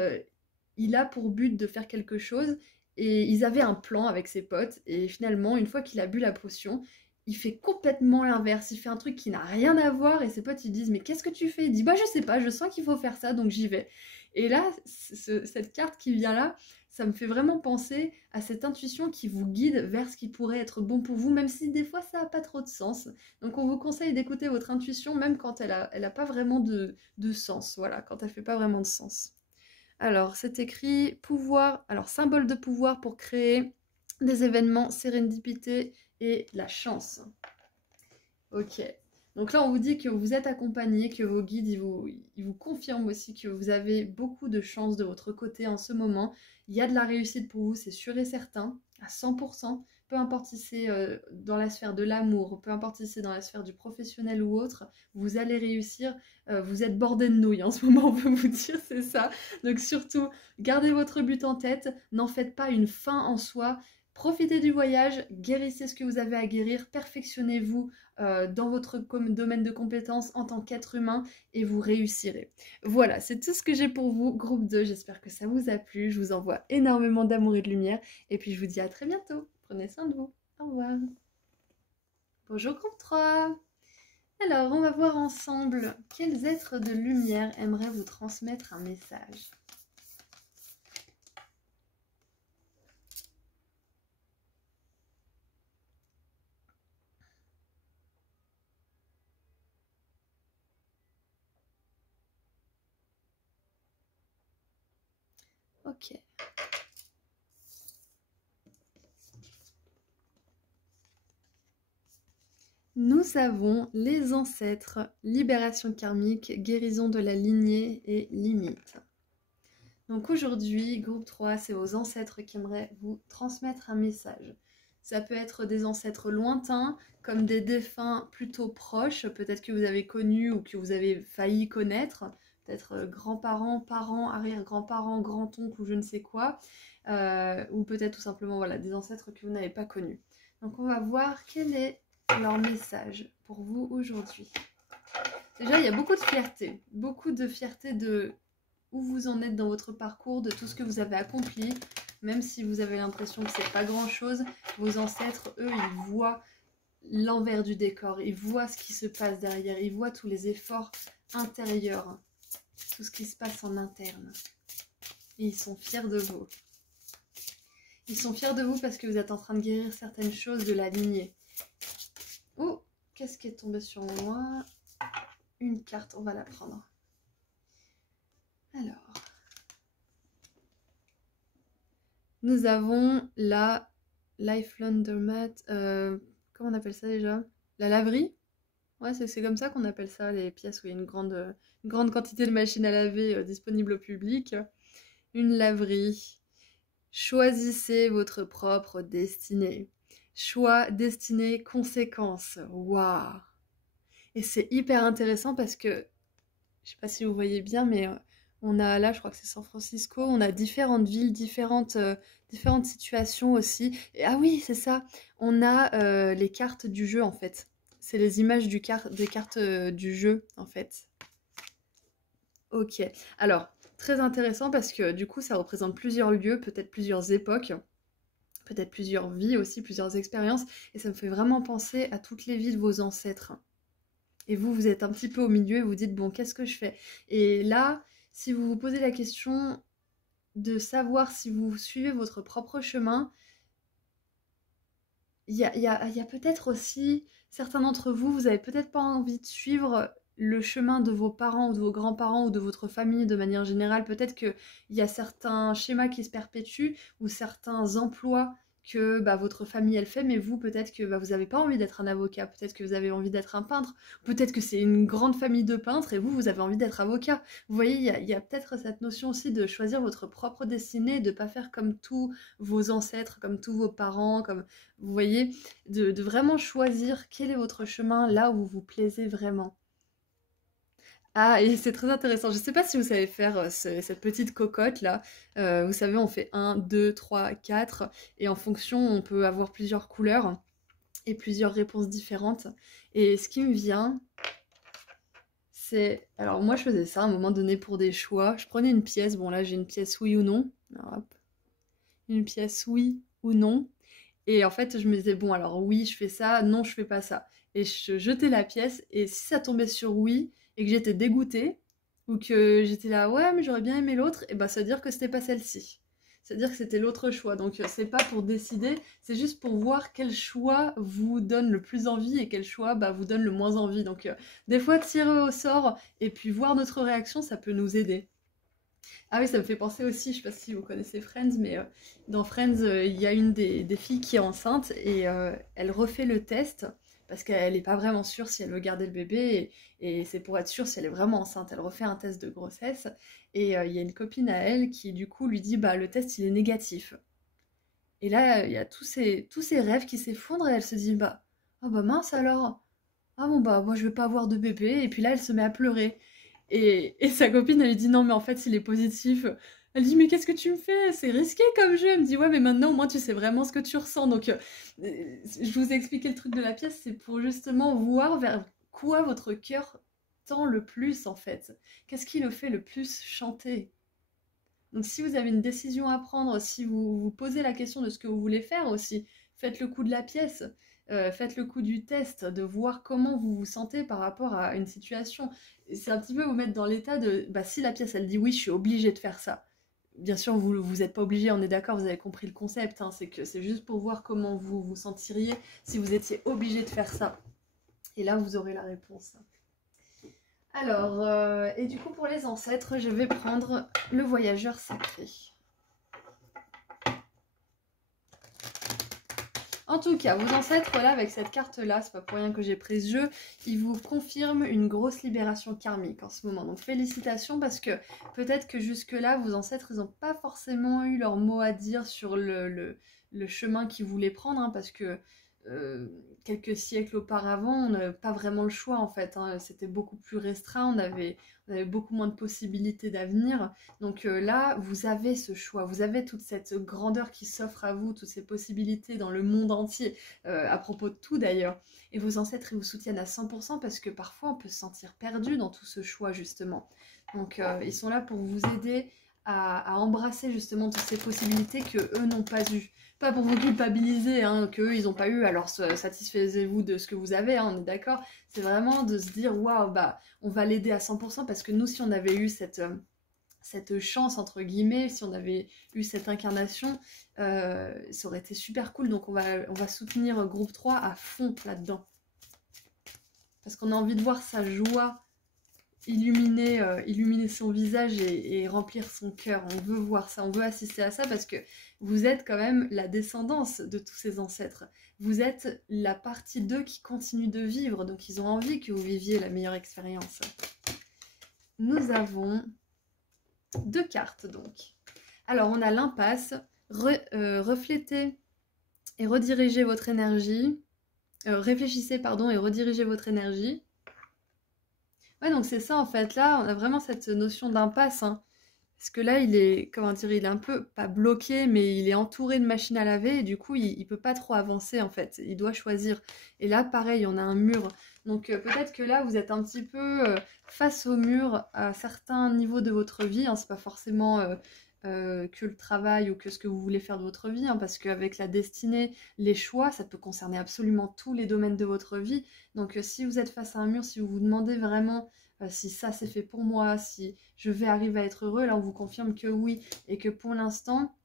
il a pour but de faire quelque chose. Et ils avaient un plan avec ses potes. Et finalement, une fois qu'il a bu la potion, il fait complètement l'inverse, il fait un truc qui n'a rien à voir et ses potes ils disent mais qu'est-ce que tu fais? Il dit bah je sais pas, je sens qu'il faut faire ça donc j'y vais. Et là, cette carte qui vient là, ça me fait vraiment penser à cette intuition qui vous guide vers ce qui pourrait être bon pour vous, même si des fois ça n'a pas trop de sens. Donc on vous conseille d'écouter votre intuition même quand elle a pas vraiment de sens, voilà, quand elle fait pas vraiment de sens. Alors c'est écrit pouvoir, alors symbole de pouvoir pour créer des événements, sérendipité et la chance. Ok. Donc là, on vous dit que vous êtes accompagné, que vos guides, ils vous confirment aussi que vous avez beaucoup de chance de votre côté en ce moment. Il y a de la réussite pour vous, c'est sûr et certain, à 100%. Peu importe si c'est dans la sphère de l'amour, peu importe si c'est dans la sphère du professionnel ou autre, vous allez réussir. Vous êtes bordé de nouilles en ce moment, on peut vous dire, c'est ça. Donc surtout, gardez votre but en tête, n'en faites pas une fin en soi. Profitez du voyage, guérissez ce que vous avez à guérir, perfectionnez-vous dans votre domaine de compétences en tant qu'être humain et vous réussirez. Voilà, c'est tout ce que j'ai pour vous, groupe 2. J'espère que ça vous a plu. Je vous envoie énormément d'amour et de lumière. Et puis je vous dis à très bientôt. Prenez soin de vous. Au revoir. Bonjour groupe 3. Alors, on va voir ensemble quels êtres de lumière aimeraient vous transmettre un message. Ok. Nous avons les ancêtres, libération karmique, guérison de la lignée et limite. Donc aujourd'hui, groupe 3, c'est vos ancêtres qui aimeraient vous transmettre un message. Ça peut être des ancêtres lointains, comme des défunts plutôt proches, peut-être que vous avez connu ou que vous avez failli connaître, peut-être grands-parents, parents, arrière-grands-parents, grand-oncle ou je ne sais quoi, ou peut-être tout simplement voilà, des ancêtres que vous n'avez pas connus. Donc on va voir quel est leur message pour vous aujourd'hui. Déjà, il y a beaucoup de fierté de où vous en êtes dans votre parcours, de tout ce que vous avez accompli, même si vous avez l'impression que c'est pas grand-chose, vos ancêtres, eux, ils voient l'envers du décor, ils voient ce qui se passe derrière, ils voient tous les efforts intérieurs, tout ce qui se passe en interne. Et ils sont fiers de vous. Ils sont fiers de vous parce que vous êtes en train de guérir certaines choses de la lignée. Oh, qu'est-ce qui est tombé sur moi? Une carte, on va la prendre. Alors, nous avons la Life Laundromat, comment on appelle ça déjà? La laverie? Ouais, c'est comme ça qu'on appelle ça, les pièces où il y a une grande quantité de machines à laver disponibles au public. Une laverie. Choisissez votre propre destinée. Choix, destinée, conséquences. Waouh! Et c'est hyper intéressant parce que, je sais pas si vous voyez bien, mais on a là, je crois que c'est San Francisco, on a différentes villes, différentes situations aussi. Et, ah oui, c'est ça, on a les cartes du jeu en fait. C'est les images des cartes du jeu en fait. Ok, alors, très intéressant parce que du coup, ça représente plusieurs lieux, peut-être plusieurs époques, peut-être plusieurs vies aussi, plusieurs expériences. Et ça me fait vraiment penser à toutes les vies de vos ancêtres. Et vous, vous êtes un petit peu au milieu et vous dites, bon, qu'est-ce que je fais? Et là, si vous vous posez la question de savoir si vous suivez votre propre chemin, il y a peut-être aussi, certains d'entre vous, vous n'avez peut-être pas envie de suivre le chemin de vos parents ou de vos grands-parents ou de votre famille de manière générale. Peut-être qu'il y a certains schémas qui se perpétuent ou certains emplois que votre famille elle fait, mais vous peut-être que vous n'avez pas envie d'être un avocat, peut-être que vous avez envie d'être un peintre, peut-être que c'est une grande famille de peintres et vous avez envie d'être avocat. Vous voyez, il y a peut-être cette notion aussi de choisir votre propre destinée, de ne pas faire comme tous vos ancêtres, comme tous vos parents, comme vous voyez, de vraiment choisir quel est votre chemin là où vous vous plaisez vraiment. Ah, et c'est très intéressant. Je ne sais pas si vous savez faire cette petite cocotte là. Vous savez, on fait un, 2, 3, 4. Et en fonction, on peut avoir plusieurs couleurs et plusieurs réponses différentes. Et ce qui me vient, c'est... Alors moi, je faisais ça à un moment donné pour des choix. Je prenais une pièce. Bon, là, j'ai une pièce oui ou non. Alors, hop. Une pièce oui ou non. Et en fait, je me disais, bon, alors oui, je fais ça, non, je fais pas ça. Et je jetais la pièce, et si ça tombait sur oui, et que j'étais dégoûtée, ou que j'étais là, ouais, mais j'aurais bien aimé l'autre, et ça veut dire que c'était pas celle-ci. C'est-à-dire que c'était l'autre choix. Donc, c'est pas pour décider, c'est juste pour voir quel choix vous donne le plus envie et quel choix vous donne le moins envie. Donc, des fois, tirer au sort et puis voir notre réaction, ça peut nous aider. Ah oui, ça me fait penser aussi, je sais pas si vous connaissez Friends, mais dans Friends, il y a une des filles qui est enceinte et elle refait le test parce qu'elle n'est pas vraiment sûre si elle veut garder le bébé et c'est pour être sûre si elle est vraiment enceinte. Elle refait un test de grossesse et il y a une copine à elle qui du coup lui dit le test il est négatif. Et là, il y a tous ces rêves qui s'effondrent et elle se dit ah mince alors, ah bon moi je veux pas avoir de bébé et puis là elle se met à pleurer. Et sa copine, elle lui dit non, mais en fait, il est positif. Elle dit mais qu'est-ce que tu me fais? C'est risqué comme jeu. Elle me dit ouais, mais maintenant, au moins, tu sais vraiment ce que tu ressens. Donc, je vous ai expliqué le truc de la pièce, c'est pour justement voir vers quoi votre cœur tend le plus, en fait. Qu'est-ce qui le fait le plus chanter? Donc, si vous avez une décision à prendre, si vous vous posez la question de ce que vous voulez faire aussi, faites le coup de la pièce. Faites le coup du test, de voir comment vous vous sentez par rapport à une situation. C'est un petit peu vous mettre dans l'état de, si la pièce elle dit oui, je suis obligée de faire ça. Bien sûr, vous n'êtes pas obligé, on est d'accord, vous avez compris le concept, hein, c'est juste pour voir comment vous vous sentiriez si vous étiez obligé de faire ça. Et là, vous aurez la réponse. Alors, et du coup, pour les ancêtres, je vais prendre le voyageur sacré. En tout cas, vos ancêtres, là, avec cette carte-là, c'est pas pour rien que j'ai pris ce jeu, ils vous confirment une grosse libération karmique en ce moment. Donc félicitations parce que peut-être que jusque-là, vos ancêtres, ils n'ont pas forcément eu leur mot à dire sur le chemin qu'ils voulaient prendre, hein, parce que quelques siècles auparavant, on n'avait pas vraiment le choix en fait, hein. C'était beaucoup plus restreint, on avait beaucoup moins de possibilités d'avenir. Donc là, vous avez ce choix, vous avez toute cette grandeur qui s'offre à vous, toutes ces possibilités dans le monde entier, à propos de tout d'ailleurs. Et vos ancêtres, ils vous soutiennent à 100% parce que parfois on peut se sentir perdu dans tout ce choix justement. Donc ils sont là pour vous aider à embrasser justement toutes ces possibilités que eux n'ont pas eues. Pas pour vous culpabiliser, hein, qu'eux ils n'ont pas eu, alors satisfaisez-vous de ce que vous avez, hein, on est d'accord. C'est vraiment de se dire, waouh, bah, on va l'aider à 100% parce que nous, si on avait eu cette chance, entre guillemets, si on avait eu cette incarnation, ça aurait été super cool. Donc on va soutenir groupe 3 à fond là-dedans. Parce qu'on a envie de voir sa joie illuminer son visage et remplir son cœur. On veut voir ça, on veut assister à ça parce que vous êtes quand même la descendance de tous ces ancêtres. Vous êtes la partie d'eux qui continue de vivre, donc ils ont envie que vous viviez la meilleure expérience. Nous avons 2 cartes donc. Alors on a l'impasse, reflétez et redirigez votre énergie. Réfléchissez pardon et redirigez votre énergie. Ouais, donc c'est ça en fait, là on a vraiment cette notion d'impasse, hein. Parce que là il est, comment dire, il est un peu, pas bloqué, mais il est entouré de machines à laver et du coup il peut pas trop avancer en fait, il doit choisir. Et là pareil, on a un mur. Donc peut-être que là vous êtes un petit peu face au mur à certains niveaux de votre vie, hein. C'est pas forcément que le travail ou que ce que vous voulez faire de votre vie, hein, parce qu'avec la destinée, les choix, ça peut concerner absolument tous les domaines de votre vie. Donc si vous êtes face à un mur, si vous vous demandez vraiment si ça c'est fait pour moi, si je vais arriver à être heureux, là on vous confirme que oui, et que pour l'instant,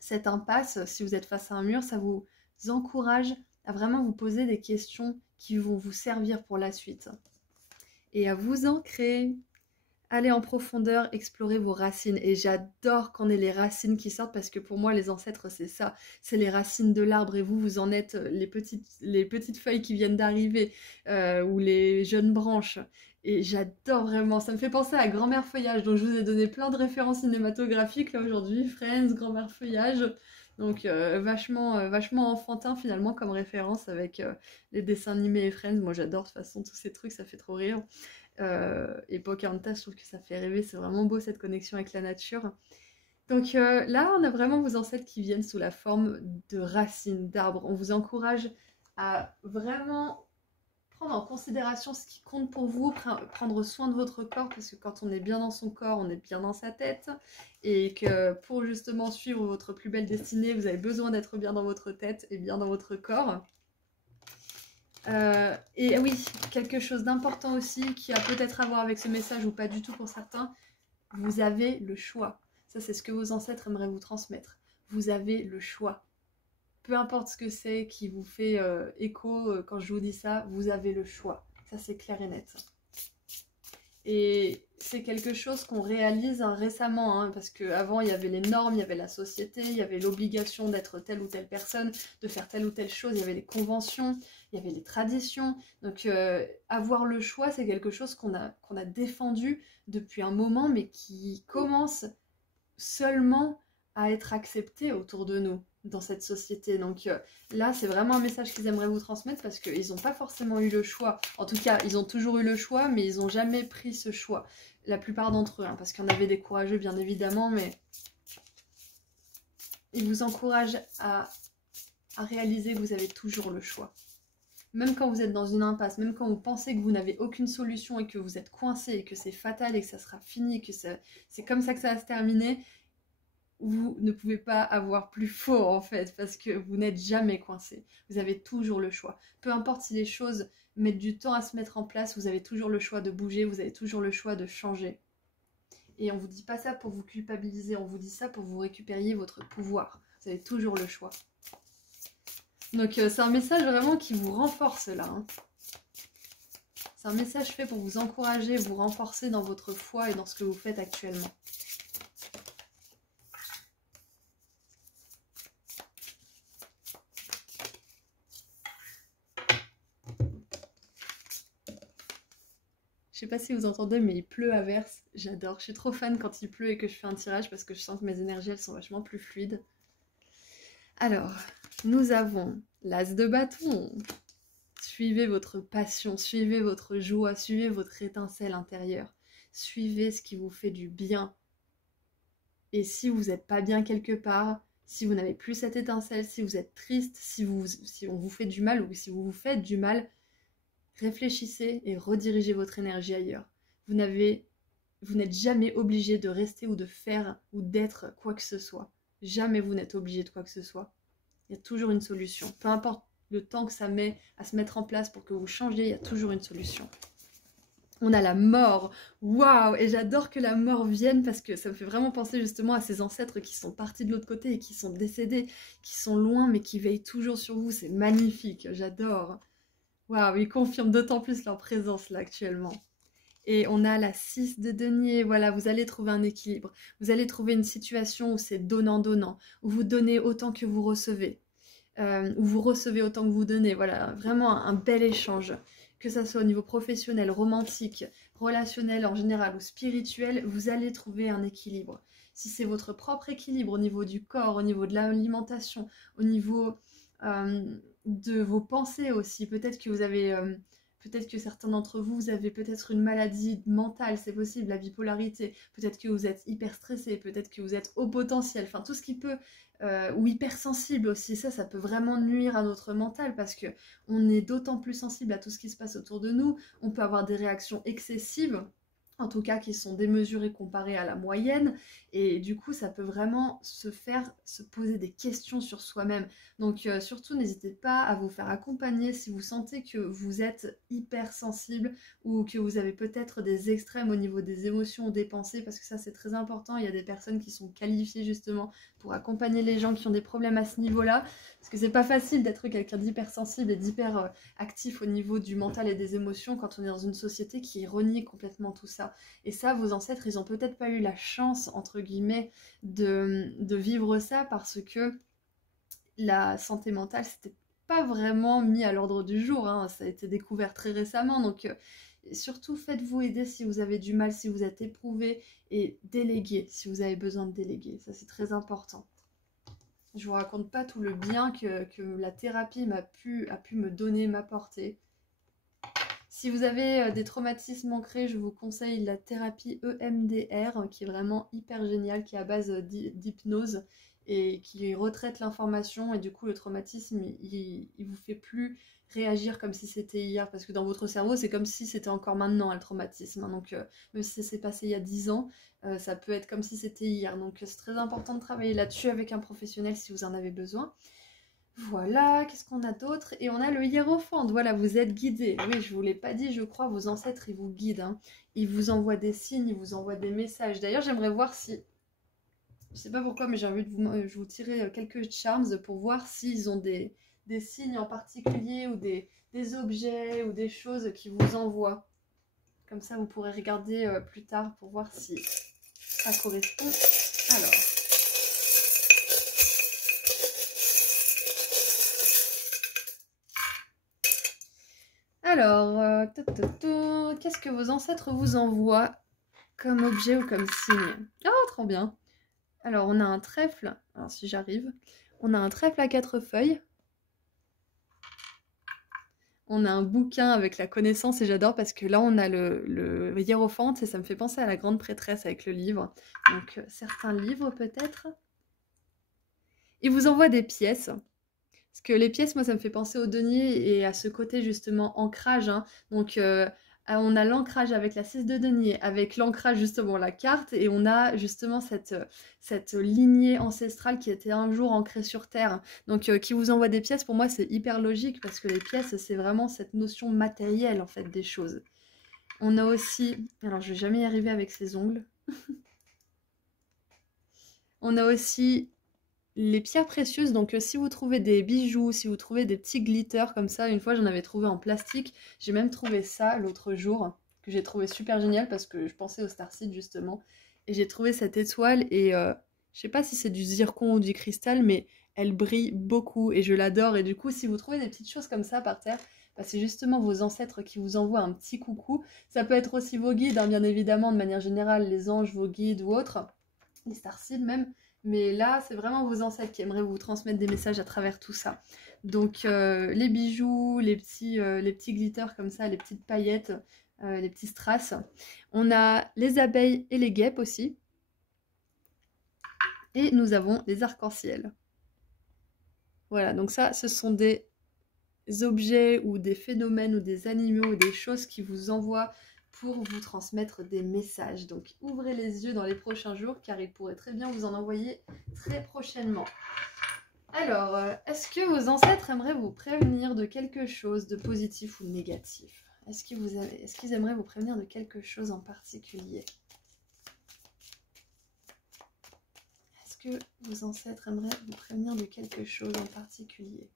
cette impasse, si vous êtes face à un mur, ça vous encourage à vraiment vous poser des questions qui vont vous servir pour la suite. Et à vous ancrer. Allez en profondeur, explorez vos racines. Et j'adore qu'on ait les racines qui sortent parce que pour moi, les ancêtres, c'est ça. C'est les racines de l'arbre et vous en êtes les petites feuilles qui viennent d'arriver ou les jeunes branches. Et j'adore vraiment. Ça me fait penser à Grand-mère Feuillage. Donc je vous ai donné plein de références cinématographiques là aujourd'hui. Friends, Grand-mère Feuillage. Donc vachement enfantin finalement comme référence avec les dessins animés et Friends. Moi j'adore de toute façon tous ces trucs, ça fait trop rire. Et Pocahontas, je trouve que ça fait rêver, c'est vraiment beau cette connexion avec la nature. Donc là, on a vraiment vos ancêtres qui viennent sous la forme de racines, d'arbres. On vous encourage à vraiment prendre en considération ce qui compte pour vous, prendre soin de votre corps, parce que quand on est bien dans son corps, on est bien dans sa tête, et que pour justement suivre votre plus belle destinée, vous avez besoin d'être bien dans votre tête et bien dans votre corps. Et oui, quelque chose d'important aussi qui a peut-être à voir avec ce message ou pas du tout pour certains, vous avez le choix. Ça, c'est ce que vos ancêtres aimeraient vous transmettre. Vous avez le choix. Peu importe ce que c'est qui vous fait écho quand je vous dis ça, vous avez le choix. Ça, c'est clair et net. Et c'est quelque chose qu'on réalise récemment, hein, parce qu'avant, il y avait les normes, il y avait la société, il y avait l'obligation d'être telle ou telle personne, de faire telle ou telle chose, il y avait les conventions, il y avait les traditions. Donc, avoir le choix, c'est quelque chose qu'on a défendu depuis un moment, mais qui commence seulement à être accepté autour de nous dans cette société. Donc là, c'est vraiment un message qu'ils aimeraient vous transmettre parce qu'ils n'ont pas forcément eu le choix. En tout cas, ils ont toujours eu le choix, mais ils n'ont jamais pris ce choix. La plupart d'entre eux, hein, parce qu'il y en avait des courageux, bien évidemment, mais ils vous encouragent à réaliser que vous avez toujours le choix. Même quand vous êtes dans une impasse, même quand vous pensez que vous n'avez aucune solution et que vous êtes coincé et que c'est fatal et que ça sera fini, que c'est comme ça que ça va se terminer, vous ne pouvez pas avoir plus faux en fait, parce que vous n'êtes jamais coincé. Vous avez toujours le choix. Peu importe si les choses mettent du temps à se mettre en place, vous avez toujours le choix de bouger, vous avez toujours le choix de changer. Et on vous dit pas ça pour vous culpabiliser, on vous dit ça pour vous récupériez votre pouvoir. Vous avez toujours le choix. Donc c'est un message vraiment qui vous renforce là. Hein. C'est un message fait pour vous encourager, vous renforcer dans votre foi et dans ce que vous faites actuellement. Je sais pas si vous entendez, mais il pleut à verse. J'adore. Je suis trop fan quand il pleut et que je fais un tirage parce que je sens que mes énergies, elles sont vachement plus fluides. Alors, nous avons l'as de bâton. Suivez votre passion, suivez votre joie, suivez votre étincelle intérieure. Suivez ce qui vous fait du bien. Et si vous n'êtes pas bien quelque part, si vous n'avez plus cette étincelle, si vous êtes triste, si on vous fait du mal ou si vous vous faites du mal, réfléchissez et redirigez votre énergie ailleurs. Vous n'êtes jamais obligé de rester ou de faire ou d'être quoi que ce soit. Jamais vous n'êtes obligé de quoi que ce soit. Il y a toujours une solution. Peu importe le temps que ça met à se mettre en place pour que vous changiez, il y a toujours une solution. On a la mort, waouh! Et j'adore que la mort vienne parce que ça me fait vraiment penser justement à ces ancêtres qui sont partis de l'autre côté et qui sont décédés, qui sont loin mais qui veillent toujours sur vous. C'est magnifique, j'adore. Waouh, ils confirment d'autant plus leur présence là actuellement. Et on a la 6 de denier, voilà, vous allez trouver un équilibre. Vous allez trouver une situation où c'est donnant-donnant, où vous donnez autant que vous recevez, où vous recevez autant que vous donnez. Voilà, vraiment un bel échange. Que ça soit au niveau professionnel, romantique, relationnel en général ou spirituel, vous allez trouver un équilibre. Si c'est votre propre équilibre au niveau du corps, au niveau de l'alimentation, au niveau de vos pensées aussi, peut-être que vous avez... peut-être que certains d'entre vous, vous avez peut-être une maladie mentale, c'est possible, la bipolarité. Peut-être que vous êtes hyper stressé, peut-être que vous êtes haut potentiel. Enfin, tout ce qui peut, ou hypersensible aussi, ça peut vraiment nuire à notre mental parce que on est d'autant plus sensible à tout ce qui se passe autour de nous. On peut avoir des réactions excessives, en tout cas qui sont démesurées comparées à la moyenne, et du coup ça peut vraiment se poser des questions sur soi-même. Donc surtout n'hésitez pas à vous faire accompagner si vous sentez que vous êtes hypersensible ou que vous avez peut-être des extrêmes au niveau des émotions ou des pensées, parce que ça c'est très important. Il y a des personnes qui sont qualifiées justement pour accompagner les gens qui ont des problèmes à ce niveau-là, parce que c'est pas facile d'être quelqu'un d'hypersensible et d'hyper actif au niveau du mental et des émotions quand on est dans une société qui renie complètement tout ça. Et ça, vos ancêtres, ils ont peut-être pas eu la chance, entre guillemets, de vivre ça parce que la santé mentale, c'était pas vraiment mis à l'ordre du jour, hein. Ça a été découvert très récemment, donc surtout faites-vous aider si vous avez du mal, si vous êtes éprouvé, et déléguez si vous avez besoin de déléguer, ça c'est très important. Je vous raconte pas tout le bien que la thérapie a pu me donner, m'apporter. Si vous avez des traumatismes ancrés, je vous conseille la thérapie EMDR, qui est vraiment hyper géniale, qui est à base d'hypnose et qui retraite l'information, et du coup le traumatisme, il vous fait plus réagir comme si c'était hier, parce que dans votre cerveau, c'est comme si c'était encore maintenant, le traumatisme, hein. Donc même si ça s'est passé il y a 10 ans, ça peut être comme si c'était hier. Donc c'est très important de travailler là-dessus avec un professionnel si vous en avez besoin. Voilà, qu'est-ce qu'on a d'autre? Et on a le hiérophante, voilà, vous êtes guidé. Oui, je ne vous l'ai pas dit, je crois, vos ancêtres, ils vous guident, hein. Ils vous envoient des signes, ils vous envoient des messages. D'ailleurs, j'aimerais voir si... Je sais pas pourquoi, mais j'ai envie de vous tirer quelques charms pour voir s'ils ont des signes en particulier ou des objets ou des choses qui vous envoient. Comme ça, vous pourrez regarder plus tard pour voir si ça correspond. Alors... Alors, qu'est-ce que vos ancêtres vous envoient comme objet ou comme signe? Oh, trop bien! Alors, on a un trèfle, alors si j'arrive, on a un trèfle à 4 feuilles. On a un bouquin avec la connaissance, et j'adore parce que là, on a le hiérophante, et ça me fait penser à la grande prêtresse avec le livre. Donc, certains livres peut-être. Il vous envoie des pièces. Parce que les pièces, moi, ça me fait penser au denier et à ce côté, justement, ancrage, hein. Donc, on a l'ancrage avec la 6 de denier, avec l'ancrage, justement, la carte, et on a, justement, cette lignée ancestrale qui était un jour ancrée sur Terre. Donc, qui vous envoie des pièces, pour moi, c'est hyper logique, parce que les pièces, c'est vraiment cette notion matérielle, en fait, des choses. On a aussi... Alors, je vais jamais y arriver avec ces ongles. On a aussi... les pierres précieuses, donc si vous trouvez des bijoux, si vous trouvez des petits glitters comme ça, une fois j'en avais trouvé en plastique, j'ai même trouvé ça l'autre jour, que j'ai trouvé super génial parce que je pensais au Starseed justement, et j'ai trouvé cette étoile, et je sais pas si c'est du zircon ou du cristal, mais elle brille beaucoup et je l'adore, et du coup si vous trouvez des petites choses comme ça par terre, bah, c'est justement vos ancêtres qui vous envoient un petit coucou. Ça peut être aussi vos guides, hein, bien évidemment, de manière générale, les anges, vos guides ou autres, les Starseed même. Mais là, c'est vraiment vos ancêtres qui aimeraient vous transmettre des messages à travers tout ça. Donc les bijoux, les petits glitters comme ça, les petites paillettes, les petits strass. On a les abeilles et les guêpes aussi. Et nous avons les arcs-en-ciel. Voilà, donc ça, ce sont des objets ou des phénomènes ou des animaux ou des choses qui vous envoient pour vous transmettre des messages. Donc ouvrez les yeux dans les prochains jours car il pourrait très bien vous en envoyer très prochainement. Alors, est-ce que vos ancêtres aimeraient vous prévenir de quelque chose de positif ou de négatif? Est-ce qu'ils aimeraient vous prévenir de quelque chose en particulier? Est-ce que vos ancêtres aimeraient vous prévenir de quelque chose en particulier?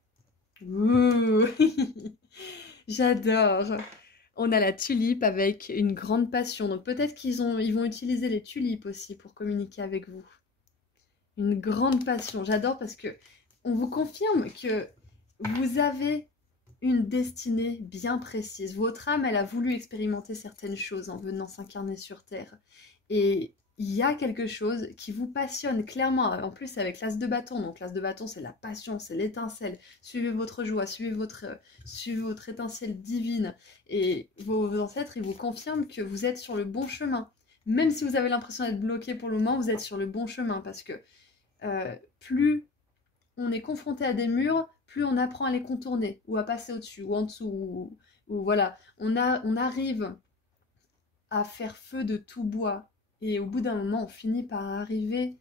Ouh J'adore. On a la tulipe avec une grande passion. Donc peut-être qu'ils vont utiliser les tulipes aussi pour communiquer avec vous. Une grande passion. J'adore parce que on vous confirme que vous avez une destinée bien précise. Votre âme, elle a voulu expérimenter certaines choses en venant s'incarner sur Terre. Et il y a quelque chose qui vous passionne clairement. En plus, avec l'as de bâton. Donc l'as de bâton, c'est la passion, c'est l'étincelle. Suivez votre joie, suivez votre étincelle divine. Et vos ancêtres, ils vous confirment que vous êtes sur le bon chemin. Même si vous avez l'impression d'être bloqué pour le moment, vous êtes sur le bon chemin. Parce que plus on est confronté à des murs, plus on apprend à les contourner, ou à passer au-dessus, ou en dessous, ou voilà. On arrive à faire feu de tout bois. Et au bout d'un moment, on finit par arriver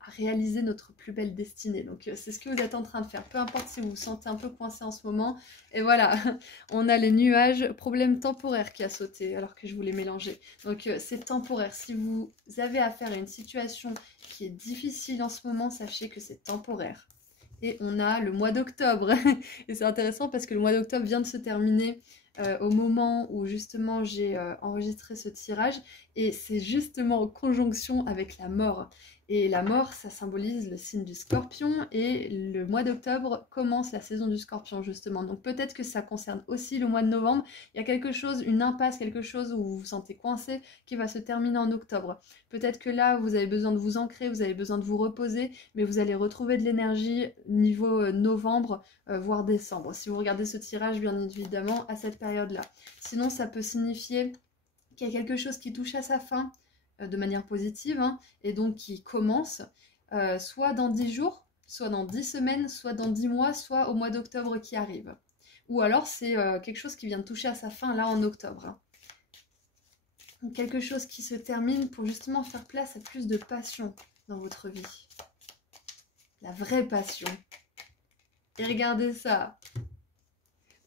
à réaliser notre plus belle destinée. Donc c'est ce que vous êtes en train de faire. Peu importe si vous vous sentez un peu coincé en ce moment. Et voilà, on a les nuages, problème temporaire qui a sauté alors que je voulais mélanger. Donc c'est temporaire. Si vous avez affaire à une situation qui est difficile en ce moment, sachez que c'est temporaire. Et on a le mois d'octobre. Et c'est intéressant parce que le mois d'octobre vient de se terminer au moment où justement j'ai enregistré ce tirage. Et c'est justement en conjonction avec la mort. Et la mort, ça symbolise le signe du scorpion. Et le mois d'octobre commence la saison du scorpion justement. Donc peut-être que ça concerne aussi le mois de novembre. Il y a quelque chose, une impasse, quelque chose où vous vous sentez coincé qui va se terminer en octobre. Peut-être que là, vous avez besoin de vous ancrer, vous avez besoin de vous reposer, mais vous allez retrouver de l'énergie niveau novembre, voire décembre. Si vous regardez ce tirage, bien évidemment, à cette période-là. Sinon, ça peut signifier qu'il y a quelque chose qui touche à sa fin, de manière positive, hein, et donc qui commence, soit dans 10 jours, soit dans 10 semaines, soit dans 10 mois, soit au mois d'octobre qui arrive. Ou alors c'est quelque chose qui vient de toucher à sa fin là en octobre. Hein. Quelque chose qui se termine pour justement faire place à plus de passion dans votre vie. La vraie passion. Et regardez ça.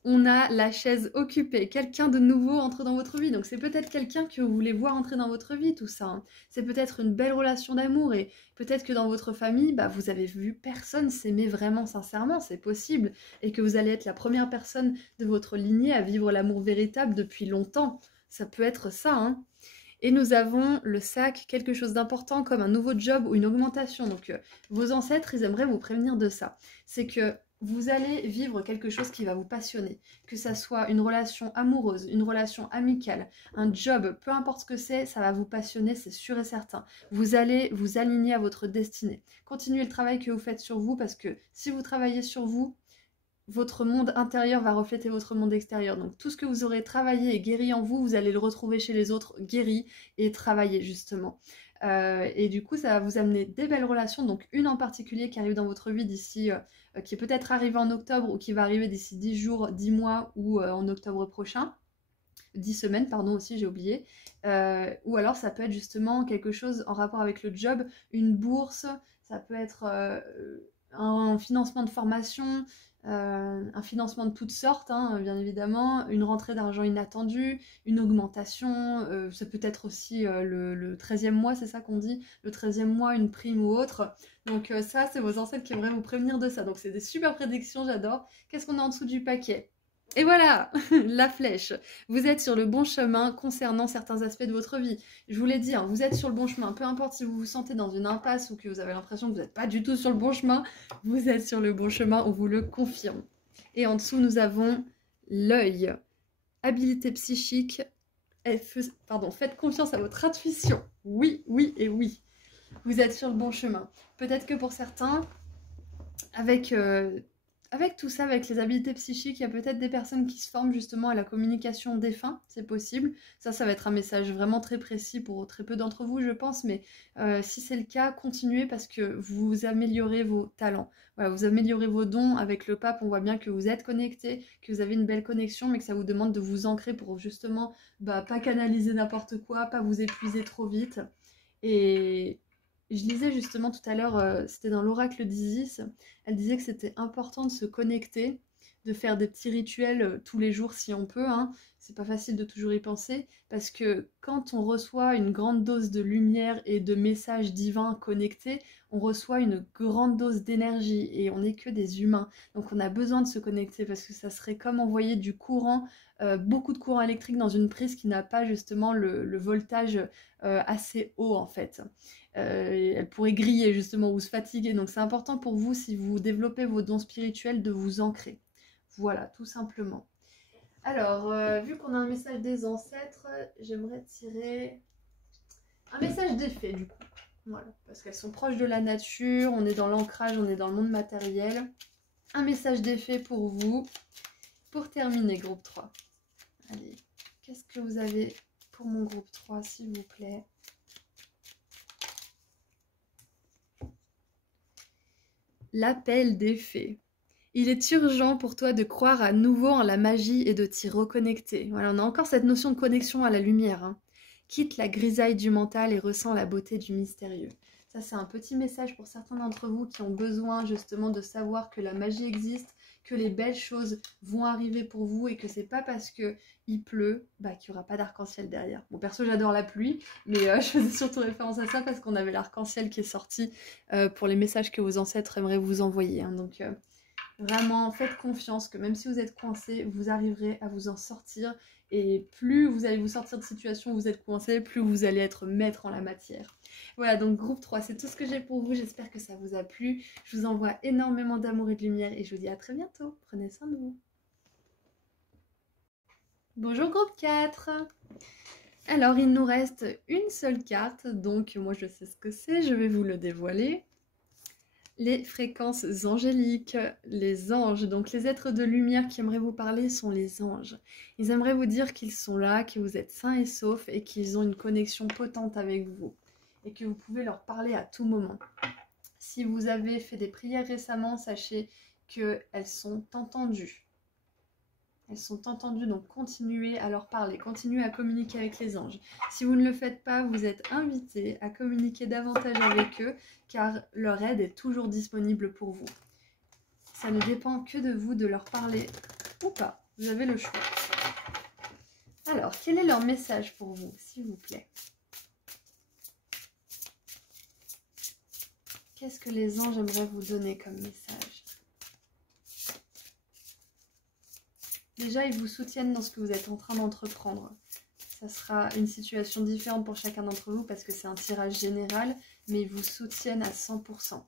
On a la chaise occupée. Quelqu'un de nouveau entre dans votre vie. Donc c'est peut-être quelqu'un que vous voulez voir entrer dans votre vie, tout ça. Hein. C'est peut-être une belle relation d'amour. Et peut-être que dans votre famille, vous avez vu personne s'aimer vraiment sincèrement. C'est possible. Et que vous allez être la première personne de votre lignée à vivre l'amour véritable depuis longtemps. Ça peut être ça, hein. Et nous avons le sac, quelque chose d'important comme un nouveau job ou une augmentation. Donc vos ancêtres, ils aimeraient vous prévenir de ça. C'est que vous allez vivre quelque chose qui va vous passionner. Que ça soit une relation amoureuse, une relation amicale, un job, peu importe ce que c'est, ça va vous passionner, c'est sûr et certain. Vous allez vous aligner à votre destinée. Continuez le travail que vous faites sur vous parce que si vous travaillez sur vous, votre monde intérieur va refléter votre monde extérieur. Donc tout ce que vous aurez travaillé et guéri en vous, vous allez le retrouver chez les autres guéri et travaillé justement. Et du coup, ça va vous amener des belles relations. Donc une en particulier qui arrive dans votre vie d'ici, qui est peut-être arrivée en octobre ou qui va arriver d'ici 10 jours, 10 mois ou en octobre prochain. 10 semaines, pardon, aussi, j'ai oublié. Ou alors ça peut être justement quelque chose en rapport avec le job, une bourse, ça peut être un financement de formation, un financement de toutes sortes, hein, bien évidemment, une rentrée d'argent inattendue, une augmentation, ça peut être aussi le 13e mois, c'est ça qu'on dit, le 13e mois, une prime ou autre. Donc ça, c'est vos ancêtres qui aimeraient vous prévenir de ça. Donc c'est des super prédictions, j'adore. Qu'est-ce qu'on a en dessous du paquet ? Et voilà, la flèche. Vous êtes sur le bon chemin concernant certains aspects de votre vie. Je vous l'ai dit, hein, vous êtes sur le bon chemin. Peu importe si vous vous sentez dans une impasse ou que vous avez l'impression que vous n'êtes pas du tout sur le bon chemin, vous êtes sur le bon chemin, on vous le confirme. Et en dessous, nous avons l'œil. Habilité psychique. Faites confiance à votre intuition. Oui, oui et oui. Vous êtes sur le bon chemin. Peut-être que pour certains, avec tout ça, avec les habiletés psychiques, il y a peut-être des personnes qui se forment justement à la communication défunt, c'est possible. Ça va être un message vraiment très précis pour très peu d'entre vous, je pense, mais si c'est le cas, continuez parce que vous améliorez vos talents. Voilà, vous améliorez vos dons. Avec le pape, on voit bien que vous êtes connecté, que vous avez une belle connexion, mais que ça vous demande de vous ancrer pour justement pas canaliser n'importe quoi, pas vous épuiser trop vite. Et je lisais justement tout à l'heure, c'était dans l'oracle d'Isis, elle disait que c'était important de se connecter, de faire des petits rituels tous les jours si on peut, hein. C'est pas facile de toujours y penser, parce que quand on reçoit une grande dose de lumière et de messages divins connectés, on reçoit une grande dose d'énergie et on n'est que des humains. Donc on a besoin de se connecter parce que ça serait comme envoyer du courant, beaucoup de courant électrique dans une prise qui n'a pas justement le voltage assez haut en fait. Elle pourrait griller justement ou se fatiguer. Donc c'est important pour vous, si vous développez vos dons spirituels, de vous ancrer. Voilà, tout simplement. Alors, vu qu'on a un message des ancêtres, j'aimerais tirer un message des fées du coup. Voilà, parce qu'elles sont proches de la nature, on est dans l'ancrage, on est dans le monde matériel. Un message des fées pour vous. Pour terminer, groupe 3. Allez, qu'est-ce que vous avez pour mon groupe 3, s'il vous plaît? L'appel des fées. Il est urgent pour toi de croire à nouveau en la magie et de t'y reconnecter. Voilà, on a encore cette notion de connexion à la lumière, hein. Quitte la grisaille du mental et ressens la beauté du mystérieux. Ça, c'est un petit message pour certains d'entre vous qui ont besoin justement de savoir que la magie existe, que les belles choses vont arriver pour vous et que c'est pas parce que il pleut qu'il n'y aura pas d'arc-en-ciel derrière. Bon, perso, j'adore la pluie, mais je faisais surtout référence à ça parce qu'on avait l'arc-en-ciel qui est sorti pour les messages que vos ancêtres aimeraient vous envoyer, hein. Donc, vraiment, faites confiance que même si vous êtes coincé, vous arriverez à vous en sortir. Et plus vous allez vous sortir de situation où vous êtes coincé, plus vous allez être maître en la matière. Voilà, donc groupe 3, c'est tout ce que j'ai pour vous. J'espère que ça vous a plu. Je vous envoie énormément d'amour et de lumière et je vous dis à très bientôt. Prenez soin de vous. Bonjour groupe 4. Alors, il nous reste une seule carte, donc moi je sais ce que c'est, je vais vous le dévoiler. Les fréquences angéliques, les anges, donc les êtres de lumière qui aimeraient vous parler sont les anges. Ils aimeraient vous dire qu'ils sont là, que vous êtes sains et saufs et qu'ils ont une connexion potente avec vous et que vous pouvez leur parler à tout moment. Si vous avez fait des prières récemment, sachez qu'elles sont entendues. Elles sont entendues, donc continuez à leur parler, continuez à communiquer avec les anges. Si vous ne le faites pas, vous êtes invités à communiquer davantage avec eux, car leur aide est toujours disponible pour vous. Ça ne dépend que de vous de leur parler ou pas. Vous avez le choix. Alors, quel est leur message pour vous, s'il vous plaît? Qu'est-ce que les anges aimeraient vous donner comme message? Déjà, ils vous soutiennent dans ce que vous êtes en train d'entreprendre. Ça sera une situation différente pour chacun d'entre vous parce que c'est un tirage général, mais ils vous soutiennent à 100%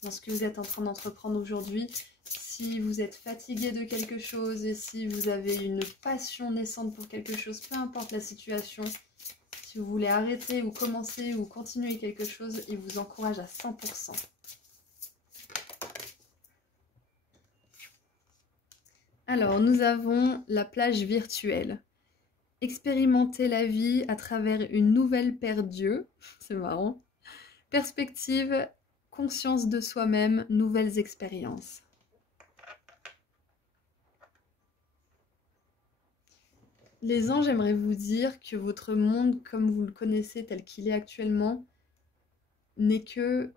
dans ce que vous êtes en train d'entreprendre aujourd'hui. Si vous êtes fatigué de quelque chose et si vous avez une passion naissante pour quelque chose, peu importe la situation, si vous voulez arrêter ou commencer ou continuer quelque chose, ils vous encouragent à 100%. Alors, nous avons la plage virtuelle. Expérimenter la vie à travers une nouvelle paire d'yeux. C'est marrant. Perspective, conscience de soi-même, nouvelles expériences. Les anges aimeraient vous dire que votre monde, comme vous le connaissez tel qu'il est actuellement, n'est que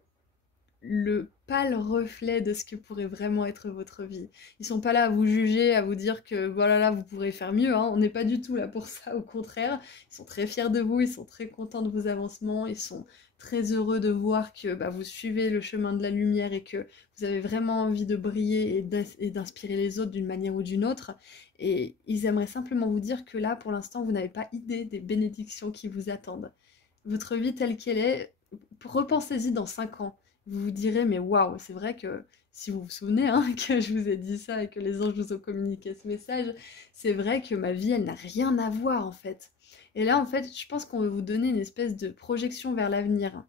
le pâle reflet de ce que pourrait vraiment être votre vie. Ils sont pas là à vous juger, à vous dire que voilà, là, vous pourrez faire mieux, hein. On n'est pas du tout là pour ça, au contraire. Ils sont très fiers de vous, ils sont très contents de vos avancements, ils sont très heureux de voir que vous suivez le chemin de la lumière et que vous avez vraiment envie de briller et d'inspirer les autres d'une manière ou d'une autre. Et ils aimeraient simplement vous dire que là, pour l'instant, vous n'avez pas idée des bénédictions qui vous attendent. Votre vie telle qu'elle est, repensez-y dans 5 ans. Vous vous direz, mais waouh, c'est vrai que, si vous vous souvenez hein, que je vous ai dit ça et que les anges vous ont communiqué ce message, c'est vrai que ma vie, elle n'a rien à voir en fait. Et là, en fait, je pense qu'on veut vous donner une espèce de projection vers l'avenir.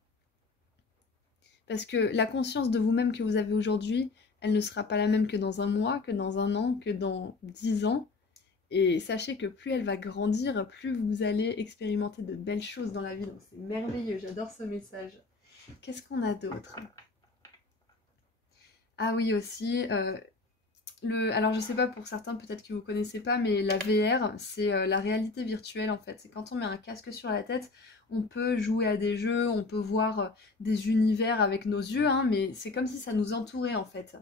Parce que la conscience de vous-même que vous avez aujourd'hui, elle ne sera pas la même que dans un mois, que dans un an, que dans 10 ans. Et sachez que plus elle va grandir, plus vous allez expérimenter de belles choses dans la vie. Donc c'est merveilleux, j'adore ce message. Qu'est-ce qu'on a d'autre? Ah oui aussi, alors je sais pas pour certains peut-être que vous connaissez pas, mais la VR c'est la réalité virtuelle en fait. C'est quand on met un casque sur la tête, on peut jouer à des jeux, on peut voir des univers avec nos yeux, hein, mais c'est comme si ça nous entourait en fait.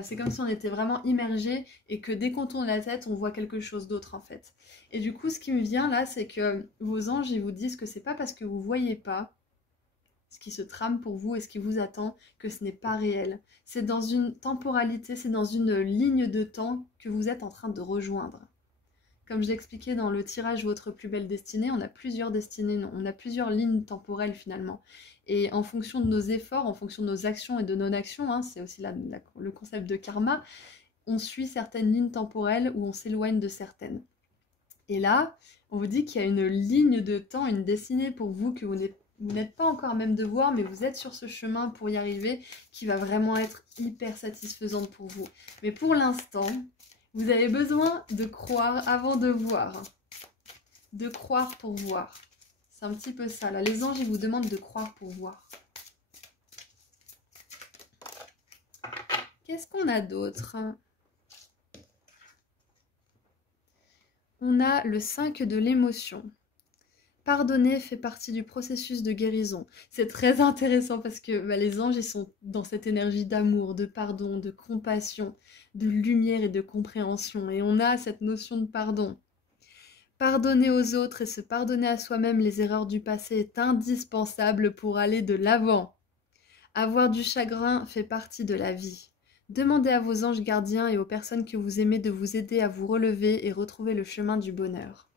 C'est comme si on était vraiment immergé et que dès qu'on tourne la tête, on voit quelque chose d'autre en fait. Et du coup, ce qui me vient là, c'est que vos anges, ils vous disent que c'est pas parce que vous voyez pas ce qui se trame pour vous et ce qui vous attend, que ce n'est pas réel. C'est dans une temporalité, c'est dans une ligne de temps que vous êtes en train de rejoindre. Comme je l'ai expliqué dans le tirage Votre plus belle destinée, on a plusieurs destinées, non, on a plusieurs lignes temporelles finalement. Et en fonction de nos efforts, en fonction de nos actions et de non-actions, hein, c'est aussi le concept de karma, on suit certaines lignes temporelles ou on s'éloigne de certaines. Et là, on vous dit qu'il y a une ligne de temps, une destinée pour vous que vous n'êtes pas encore même de voir, mais vous êtes sur ce chemin pour y arriver, qui va vraiment être hyper satisfaisante pour vous. Mais pour l'instant, vous avez besoin de croire avant de voir. De croire pour voir. C'est un petit peu ça. Là, les anges, ils vous demandent de croire pour voir. Qu'est-ce qu'on a d'autre? On a le 5 de l'émotion. Pardonner fait partie du processus de guérison. C'est très intéressant parce que les anges, ils sont dans cette énergie d'amour, de pardon, de compassion, de lumière et de compréhension. Et on a cette notion de pardon. Pardonner aux autres et se pardonner à soi-même les erreurs du passé est indispensable pour aller de l'avant. Avoir du chagrin fait partie de la vie. Demandez à vos anges gardiens et aux personnes que vous aimez de vous aider à vous relever et retrouver le chemin du bonheur.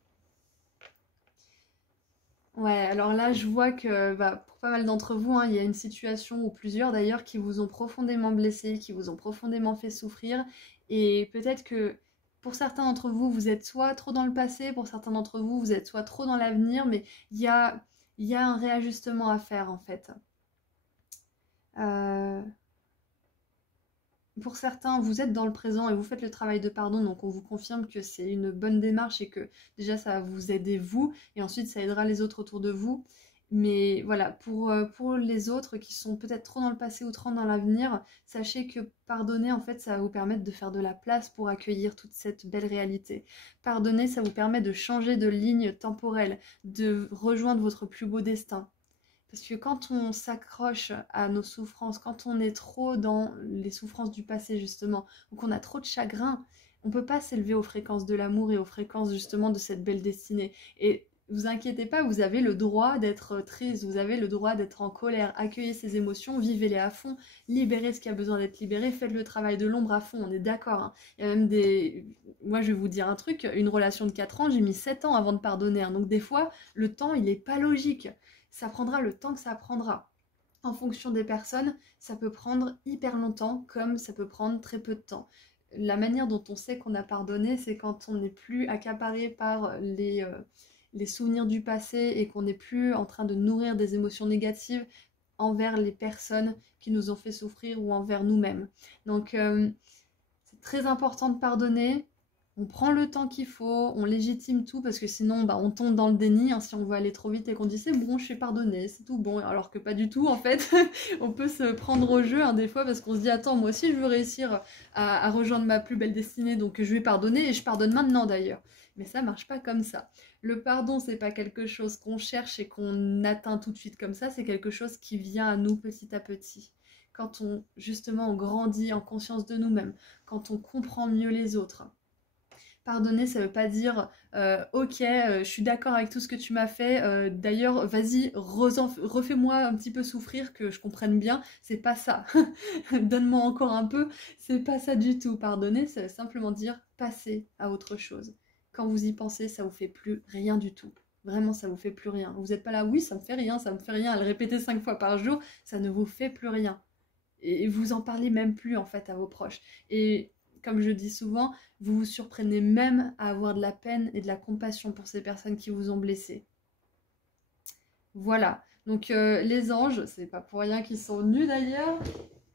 Ouais, alors là, je vois que pour pas mal d'entre vous, hein, il y a une situation, ou plusieurs d'ailleurs, qui vous ont profondément blessé, qui vous ont profondément fait souffrir. Et peut-être que pour certains d'entre vous, vous êtes soit trop dans le passé, pour certains d'entre vous, vous êtes soit trop dans l'avenir, mais il y a un réajustement à faire en fait. Euh, Pour certains, vous êtes dans le présent et vous faites le travail de pardon, donc on vous confirme que c'est une bonne démarche et que déjà ça va vous aider vous, et ensuite ça aidera les autres autour de vous. Mais voilà, pour les autres qui sont peut-être trop dans le passé ou trop dans l'avenir, sachez que pardonner, en fait, ça va vous permettre de faire de la place pour accueillir toute cette belle réalité. Pardonner, ça vous permet de changer de ligne temporelle, de rejoindre votre plus beau destin. Parce que quand on s'accroche à nos souffrances, quand on est trop dans les souffrances du passé justement, ou qu'on a trop de chagrin, on ne peut pas s'élever aux fréquences de l'amour et aux fréquences justement de cette belle destinée. Et vous inquiétez pas, vous avez le droit d'être triste, vous avez le droit d'être en colère, accueillez ces émotions, vivez-les à fond, libérez ce qui a besoin d'être libéré, faites le travail de l'ombre à fond, on est d'accord. Hein. Il y a même des... Moi je vais vous dire un truc, une relation de 4 ans, j'ai mis 7 ans avant de pardonner. Hein. Donc des fois, le temps il n'est pas logique. Ça prendra le temps que ça prendra. En fonction des personnes, ça peut prendre hyper longtemps comme ça peut prendre très peu de temps. La manière dont on sait qu'on a pardonné, c'est quand on n'est plus accaparé par les souvenirs du passé et qu'on n'est plus en train de nourrir des émotions négatives envers les personnes qui nous ont fait souffrir ou envers nous-mêmes. Donc c'est très important de pardonner. On prend le temps qu'il faut, on légitime tout parce que sinon on tombe dans le déni hein, si on veut aller trop vite et qu'on dit c'est bon, je suis pardonné, c'est tout bon, alors que pas du tout en fait. On peut se prendre au jeu hein, des fois parce qu'on se dit attends moi aussi je veux réussir à rejoindre ma plus belle destinée donc je vais pardonner et je pardonne maintenant d'ailleurs. Mais ça marche pas comme ça. Le pardon c'est pas quelque chose qu'on cherche et qu'on atteint tout de suite comme ça, c'est quelque chose qui vient à nous petit à petit. Quand on grandit en conscience de nous-mêmes, quand on comprend mieux les autres. Pardonner, ça veut pas dire ok, je suis d'accord avec tout ce que tu m'as fait. D'ailleurs, vas-y, refais-moi un petit peu souffrir que je comprenne bien. C'est pas ça. Donne-moi encore un peu. C'est pas ça du tout. Pardonner, ça veut simplement dire passer à autre chose. Quand vous y pensez, ça vous fait plus rien du tout. Vraiment, ça vous fait plus rien. Vous n'êtes pas là, oui, ça me fait rien, ça me fait rien. À le répéter 5 fois par jour, ça ne vous fait plus rien. Et vous en parlez même plus en fait à vos proches. Et comme je dis souvent, vous vous surprenez même à avoir de la peine et de la compassion pour ces personnes qui vous ont blessé. Voilà, donc les anges, c'est pas pour rien qu'ils sont nus d'ailleurs,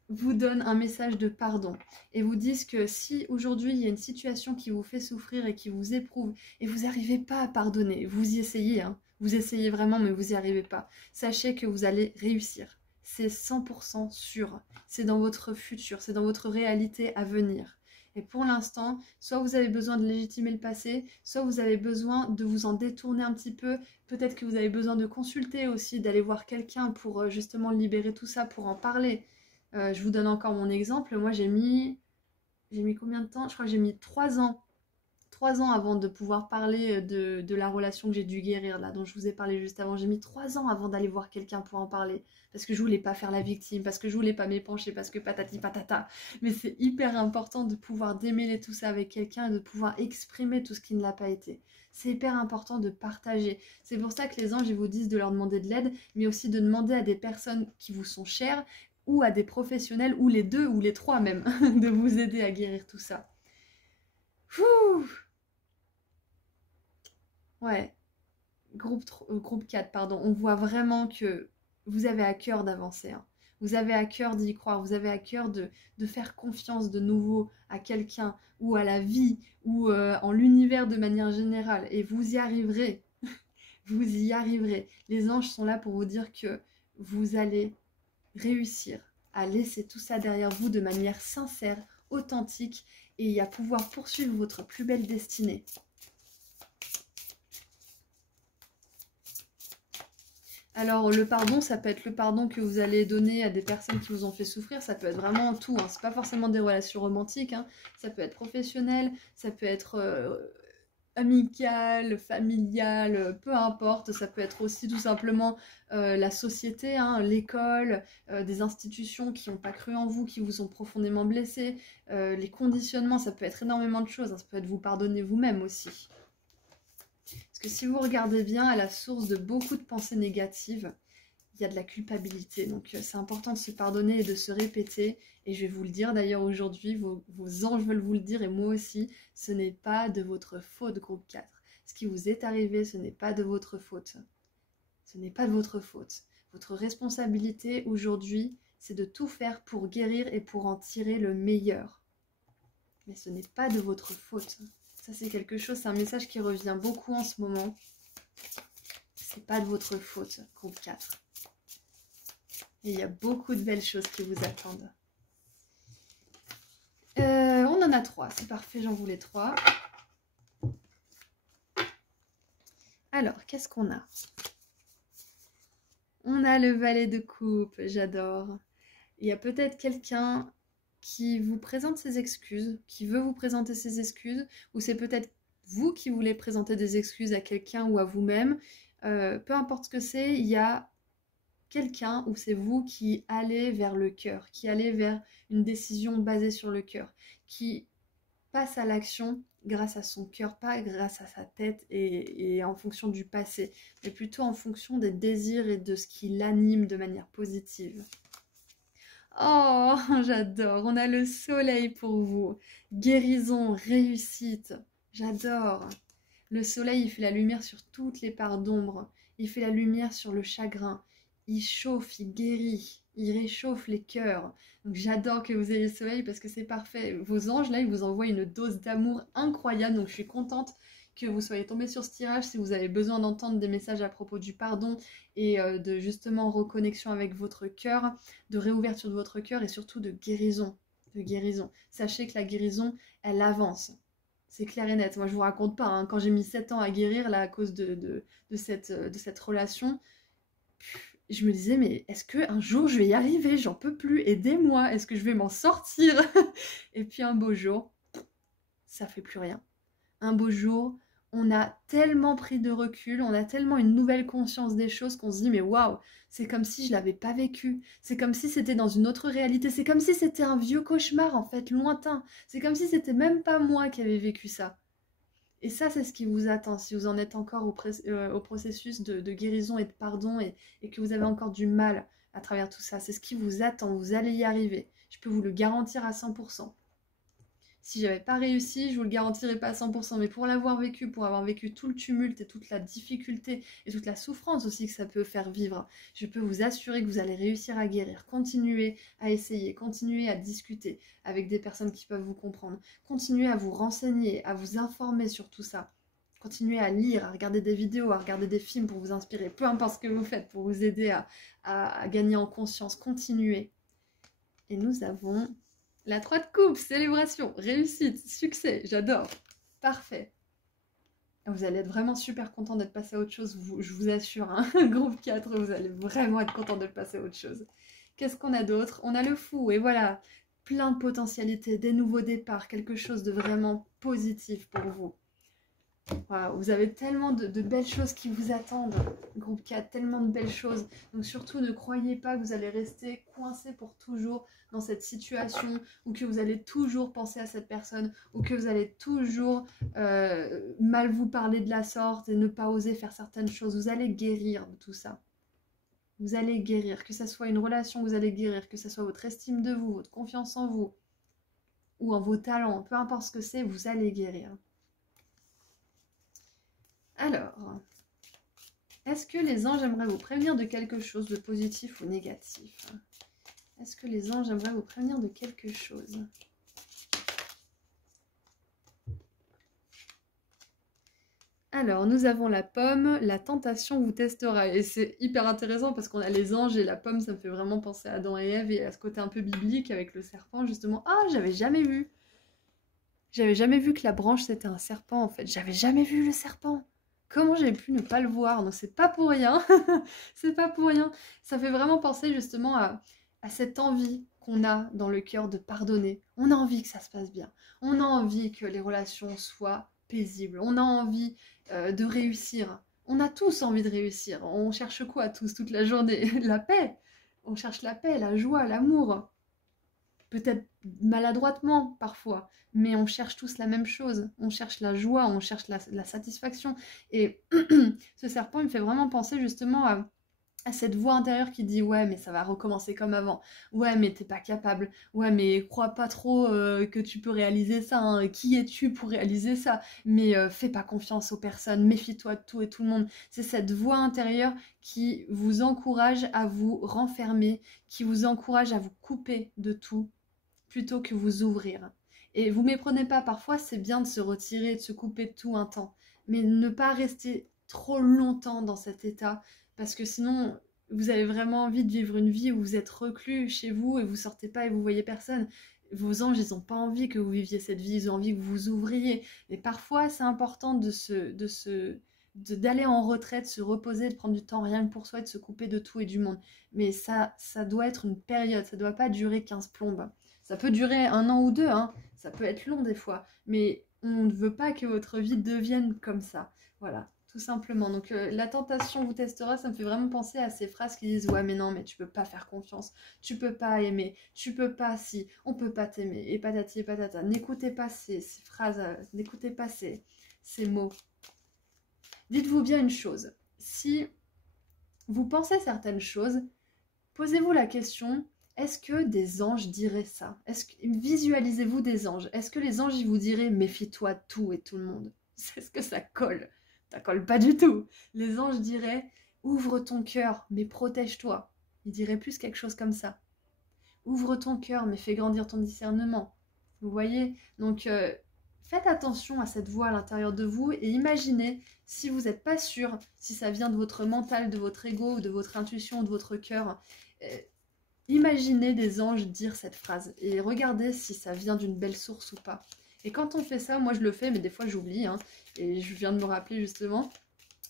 vous donnent un message de pardon et vous disent que si aujourd'hui il y a une situation qui vous fait souffrir et qui vous éprouve et vous n'arrivez pas à pardonner, vous y essayez, hein, vous essayez vraiment mais vous n'y arrivez pas, sachez que vous allez réussir. C'est 100% sûr, c'est dans votre futur, c'est dans votre réalité à venir. Et pour l'instant, soit vous avez besoin de légitimer le passé, soit vous avez besoin de vous en détourner un petit peu. Peut-être que vous avez besoin de consulter aussi, d'aller voir quelqu'un pour justement libérer tout ça, pour en parler. Je vous donne encore mon exemple. Moi, j'ai mis combien de temps? Je crois que j'ai mis 3 ans. 3 ans avant de pouvoir parler de la relation que j'ai dû guérir, là, dont je vous ai parlé juste avant. J'ai mis 3 ans avant d'aller voir quelqu'un pour en parler. Parce que je voulais pas faire la victime, parce que je voulais pas m'épancher, parce que patati patata. Mais c'est hyper important de pouvoir démêler tout ça avec quelqu'un et de pouvoir exprimer tout ce qui ne l'a pas été. C'est hyper important de partager. C'est pour ça que les anges, ils vous disent de leur demander de l'aide, mais aussi de demander à des personnes qui vous sont chères ou à des professionnels, ou les deux, ou les trois même, de vous aider à guérir tout ça. Ouh. Ouais, groupe 4, pardon. On voit vraiment que vous avez à cœur d'avancer, hein. Vous avez à cœur d'y croire, vous avez à cœur de faire confiance de nouveau à quelqu'un, ou à la vie, ou en l'univers de manière générale. Et vous y arriverez. Vous y arriverez. Les anges sont là pour vous dire que vous allez réussir à laisser tout ça derrière vous de manière sincère, authentique et à pouvoir poursuivre votre plus belle destinée. Alors le pardon, ça peut être le pardon que vous allez donner à des personnes qui vous ont fait souffrir, ça peut être vraiment tout, hein. C'est pas forcément des relations romantiques, hein. Ça peut être professionnel, ça peut être amical, familial, peu importe, ça peut être aussi tout simplement la société, hein, l'école, des institutions qui n'ont pas cru en vous, qui vous ont profondément blessé, les conditionnements, ça peut être énormément de choses, hein. Ça peut être vous pardonner vous-même aussi. Parce que si vous regardez bien à la source de beaucoup de pensées négatives, il y a de la culpabilité. Donc c'est important de se pardonner et de se répéter. Et je vais vous le dire d'ailleurs aujourd'hui, vos anges veulent vous le dire et moi aussi, ce n'est pas de votre faute, groupe 4. Ce qui vous est arrivé, ce n'est pas de votre faute. Ce n'est pas de votre faute. Votre responsabilité aujourd'hui, c'est de tout faire pour guérir et pour en tirer le meilleur. Mais ce n'est pas de votre faute. Ça, c'est quelque chose, c'est un message qui revient beaucoup en ce moment. C'est pas de votre faute, groupe 4. Et il y a beaucoup de belles choses qui vous attendent. On en a 3, c'est parfait, j'en voulais 3. Alors, qu'est-ce qu'on a? On a le valet de coupe, j'adore. Il y a peut-être quelqu'un qui vous présente ses excuses, qui veut vous présenter ses excuses, ou c'est peut-être vous qui voulez présenter des excuses à quelqu'un ou à vous-même. Peu importe ce que c'est, il y a quelqu'un ou c'est vous qui allez vers le cœur, qui allez vers une décision basée sur le cœur, qui passe à l'action grâce à son cœur, pas grâce à sa tête et en fonction du passé, mais plutôt en fonction des désirs et de ce qui l'anime de manière positive. Oh, j'adore, on a le soleil pour vous. Guérison, réussite, j'adore. Le soleil, il fait la lumière sur toutes les parts d'ombre. Il fait la lumière sur le chagrin. Il chauffe, il guérit, il réchauffe les cœurs. Donc j'adore que vous ayez le soleil parce que c'est parfait. Vos anges, là, ils vous envoient une dose d'amour incroyable. Donc je suis contente que vous soyez tombé sur ce tirage. Si vous avez besoin d'entendre des messages à propos du pardon et de justement reconnexion avec votre cœur, de réouverture de votre cœur et surtout de guérison. De guérison. Sachez que la guérison, elle avance. C'est clair et net. Moi, je vous raconte pas, hein, quand j'ai mis 7 ans à guérir là, à cause de cette relation, je me disais, mais est-ce qu'un jour je vais y arriver? J'en peux plus, aidez-moi, est-ce que je vais m'en sortir? Et puis un beau jour, ça fait plus rien. Un beau jour, on a tellement pris de recul, on a tellement une nouvelle conscience des choses qu'on se dit, mais waouh, c'est comme si je l'avais pas vécu, c'est comme si c'était dans une autre réalité, c'est comme si c'était un vieux cauchemar en fait, lointain, c'est comme si c'était même pas moi qui avais vécu ça. Et ça, c'est ce qui vous attend, si vous en êtes encore au processus de guérison et de pardon et que vous avez encore du mal à travers tout ça. C'est ce qui vous attend, vous allez y arriver. Je peux vous le garantir à 100%. Si j'avais pas réussi, je vous le garantirais pas à 100%, mais pour l'avoir vécu, pour avoir vécu tout le tumulte et toute la difficulté et toute la souffrance aussi que ça peut faire vivre, je peux vous assurer que vous allez réussir à guérir. Continuez à essayer, continuez à discuter avec des personnes qui peuvent vous comprendre, continuez à vous renseigner, à vous informer sur tout ça. Continuez à lire, à regarder des vidéos, à regarder des films pour vous inspirer, peu importe ce que vous faites, pour vous aider à gagner en conscience. Continuez. Et nous avons la 3 de coupe, célébration, réussite, succès, j'adore. Parfait. Vous allez être vraiment super content d'être passé à autre chose, je vous assure. Hein. Groupe 4, vous allez vraiment être content d'être passé à autre chose. Qu'est-ce qu'on a d'autre? On a le fou, et voilà, plein de potentialités, des nouveaux départs, quelque chose de vraiment positif pour vous. Wow, vous avez tellement de belles choses qui vous attendent, groupe 4, tellement de belles choses. Donc surtout, ne croyez pas que vous allez rester coincé pour toujours dans cette situation, ou que vous allez toujours penser à cette personne, ou que vous allez toujours mal vous parler de la sorte et ne pas oser faire certaines choses. Vous allez guérir de tout ça. Vous allez guérir, que ce soit une relation, vous allez guérir, que ce soit votre estime de vous, votre confiance en vous, ou en vos talents, peu importe ce que c'est, vous allez guérir. Alors, est-ce que les anges aimeraient vous prévenir de quelque chose de positif ou négatif? Est-ce que les anges aimeraient vous prévenir de quelque chose? Alors, nous avons la pomme, la tentation vous testera. Et c'est hyper intéressant parce qu'on a les anges et la pomme, ça me fait vraiment penser à Adam et Ève et à ce côté un peu biblique avec le serpent, justement. Ah, j'avais jamais vu. J'avais jamais vu que la branche, c'était un serpent, en fait. J'avais jamais vu le serpent. Comment j'ai pu ne pas le voir? Non, c'est pas pour rien. C'est pas pour rien. Ça fait vraiment penser justement à cette envie qu'on a dans le cœur de pardonner. On a envie que ça se passe bien. On a envie que les relations soient paisibles. On a envie de réussir. On a tous envie de réussir. On cherche quoi tous, toute la journée? La paix. On cherche la paix, la joie, l'amour. Peut-être maladroitement parfois, mais on cherche tous la même chose. On cherche la joie, on cherche la satisfaction. Et ce serpent, il me fait vraiment penser justement à cette voix intérieure qui dit « Ouais, mais ça va recommencer comme avant. Ouais, mais t'es pas capable. Ouais, mais crois pas trop que tu peux réaliser ça. Hein. Qui es-tu pour réaliser ça? Mais fais pas confiance aux personnes. Méfie-toi de tout et tout le monde. » C'est cette voix intérieure qui vous encourage à vous renfermer, qui vous encourage à vous couper de tout, plutôt que vous ouvrir. Et vous méprenez pas, parfois c'est bien de se retirer, de se couper de tout un temps, mais ne pas rester trop longtemps dans cet état, parce que sinon vous avez vraiment envie de vivre une vie où vous êtes reclus chez vous et vous sortez pas et vous voyez personne. Vos anges, ils n'ont pas envie que vous viviez cette vie, ils ont envie que vous vous ouvriez. Et parfois c'est important d'aller en retraite, se reposer, de prendre du temps rien que pour soi, de se couper de tout et du monde. Mais ça doit être une période, ça doit pas durer 15 plombes. Ça peut durer 1 an ou 2, hein. Ça peut être long des fois, mais on ne veut pas que votre vie devienne comme ça. Voilà, tout simplement. Donc la tentation vous testera, ça me fait vraiment penser à ces phrases qui disent « Ouais, mais non, mais tu peux pas faire confiance, tu peux pas aimer, tu peux pas si, on peut pas t'aimer, et patati et patata. » N'écoutez pas ces phrases, n'écoutez pas ces mots. Dites-vous bien une chose, si vous pensez certaines choses, posez-vous la question... Est-ce que des anges diraient ça? Visualisez-vous des anges. Est-ce que les anges ils vous diraient méfie-toi de tout et tout le monde? Est-ce que ça colle? Ça colle pas du tout. Les anges diraient ouvre ton cœur, mais protège-toi. Ils diraient plus quelque chose comme ça. Ouvre ton cœur, mais fais grandir ton discernement. Vous voyez? Donc faites attention à cette voix à l'intérieur de vous et imaginez si vous n'êtes pas sûr, si ça vient de votre mental, de votre ego, ou de votre intuition, ou de votre cœur. Imaginez des anges dire cette phrase et regardez si ça vient d'une belle source ou pas. Et quand on fait ça, moi je le fais, mais des fois j'oublie, hein, et je viens de me rappeler justement,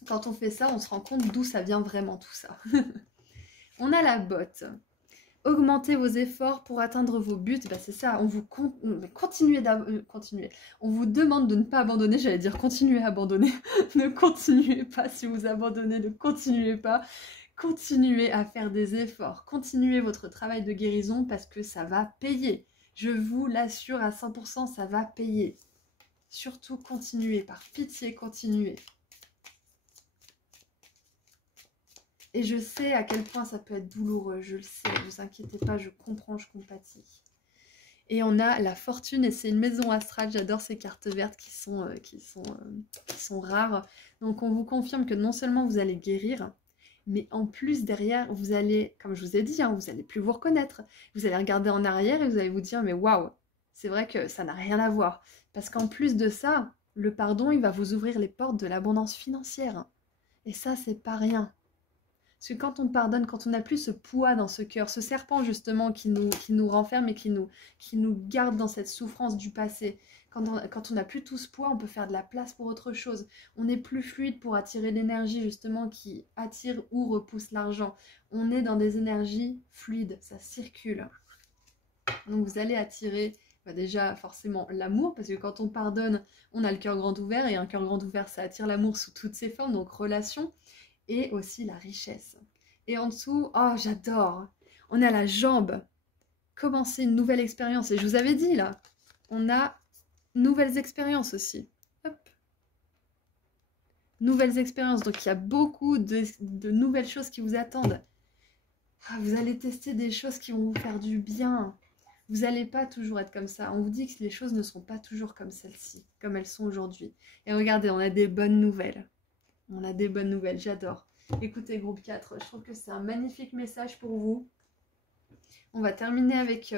quand on fait ça, on se rend compte d'où ça vient vraiment tout ça. On a la botte. Augmentez vos efforts pour atteindre vos buts, bah c'est ça, on vous continuez. On vous demande de ne pas abandonner, j'allais dire continuez à abandonner, ne continuez pas si vous abandonnez, ne continuez pas. Continuez à faire des efforts, continuez votre travail de guérison parce que ça va payer. Je vous l'assure à 100%, ça va payer. Surtout continuez, par pitié continuez. Et je sais à quel point ça peut être douloureux, je le sais, ne vous inquiétez pas, je comprends, je compatis. Et on a la fortune, et c'est une maison astrale, j'adore ces cartes vertes qui sont rares. Donc on vous confirme que non seulement vous allez guérir, mais en plus derrière, vous allez, comme je vous ai dit, hein, vous allez plus vous reconnaître. Vous allez regarder en arrière et vous allez vous dire, mais waouh, c'est vrai que ça n'a rien à voir. Parce qu'en plus de ça, le pardon, il va vous ouvrir les portes de l'abondance financière. Et ça, c'est pas rien. Parce que quand on pardonne, quand on n'a plus ce poids dans ce cœur, ce serpent justement qui nous renferme et qui nous garde dans cette souffrance du passé, quand on n'a plus tout ce poids, on peut faire de la place pour autre chose. On est plus fluide pour attirer l'énergie justement qui attire ou repousse l'argent. On est dans des énergies fluides, ça circule. Donc vous allez attirer déjà forcément l'amour, parce que quand on pardonne, on a le cœur grand ouvert, et un cœur grand ouvert, ça attire l'amour sous toutes ses formes, donc relation, et aussi la richesse. Et en dessous, oh j'adore, on a la jambe, commencer une nouvelle expérience, et je vous avais dit là, on a nouvelles expériences aussi. Hop. Nouvelles expériences, donc il y a beaucoup de nouvelles choses qui vous attendent. Ah, vous allez tester des choses qui vont vous faire du bien. Vous n'allez pas toujours être comme ça. On vous dit que les choses ne sont pas toujours comme celles-ci, comme elles sont aujourd'hui. Et regardez, on a des bonnes nouvelles. On a des bonnes nouvelles, j'adore. Écoutez, groupe 4, je trouve que c'est un magnifique message pour vous. On va terminer avec...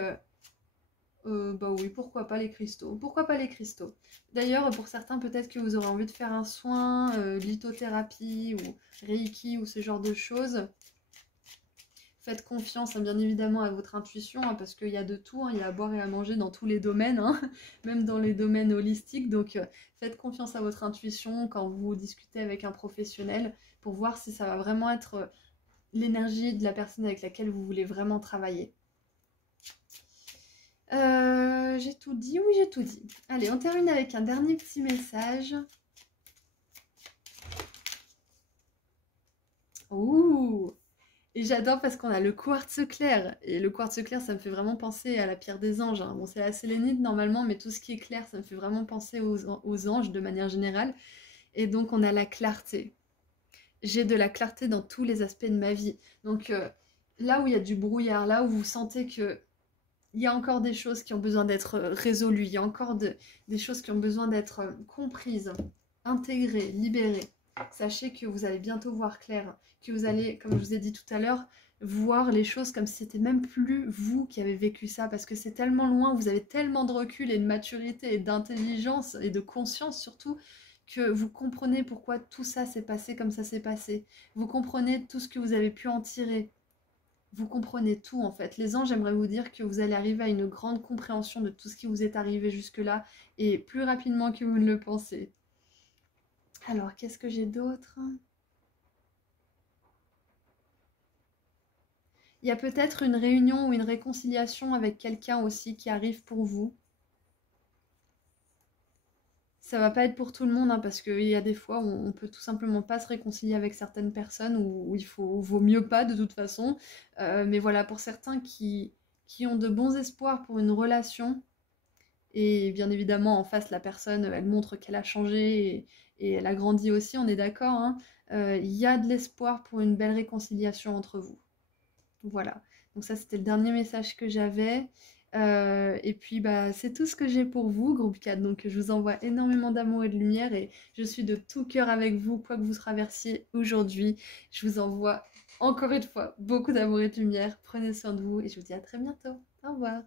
bah oui, pourquoi pas les cristaux. Pourquoi pas les cristaux. D'ailleurs, pour certains, peut-être que vous aurez envie de faire un soin, lithothérapie ou reiki ou ce genre de choses. Faites confiance, hein, bien évidemment, à votre intuition, hein, parce qu'il y a de tout, hein, il y a à boire et à manger dans tous les domaines, hein, même dans les domaines holistiques. Donc, faites confiance à votre intuition quand vous discutez avec un professionnel pour voir si ça va vraiment être l'énergie de la personne avec laquelle vous voulez vraiment travailler. J'ai tout dit, oui, j'ai tout dit. Allez, on termine avec un dernier petit message. Ouh! Et j'adore parce qu'on a le quartz clair. Et le quartz clair, ça me fait vraiment penser à la pierre des anges, hein. Bon, c'est la sélénite normalement, mais tout ce qui est clair, ça me fait vraiment penser aux anges de manière générale. Et donc, on a la clarté. J'ai de la clarté dans tous les aspects de ma vie. Donc, là où il y a du brouillard, là où vous sentez que il y a encore des choses qui ont besoin d'être résolues, il y a encore des choses qui ont besoin d'être comprises, intégrées, libérées. Sachez que vous allez bientôt voir clair, que vous allez, comme je vous ai dit tout à l'heure, voir les choses comme si c'était même plus vous qui avez vécu ça, parce que c'est tellement loin, vous avez tellement de recul et de maturité et d'intelligence et de conscience surtout, que vous comprenez pourquoi tout ça s'est passé comme ça s'est passé. Vous comprenez tout ce que vous avez pu en tirer. Vous comprenez tout en fait. Les anges, j'aimerais vous dire que vous allez arriver à une grande compréhension de tout ce qui vous est arrivé jusque-là et plus rapidement que vous ne le pensez. Alors, qu'est-ce que j'ai d'autre? Il y a peut-être une réunion ou une réconciliation avec quelqu'un aussi qui arrive pour vous. Ça va pas être pour tout le monde, hein, parce qu'il y a des fois où on peut tout simplement pas se réconcilier avec certaines personnes, où vaut mieux pas de toute façon. Mais voilà, pour certains qui ont de bons espoirs pour une relation, et bien évidemment en face la personne, elle montre qu'elle a changé et elle a grandi aussi, on est d'accord, hein, il y a de l'espoir pour une belle réconciliation entre vous. Voilà, donc ça c'était le dernier message que j'avais. Et puis bah c'est tout ce que j'ai pour vous, groupe 4. Donc je vous envoie énormément d'amour et de lumière et je suis de tout cœur avec vous, quoi que vous traversiez aujourd'hui. Je vous envoie encore une fois beaucoup d'amour et de lumière. Prenez soin de vous et je vous dis à très bientôt. Au revoir.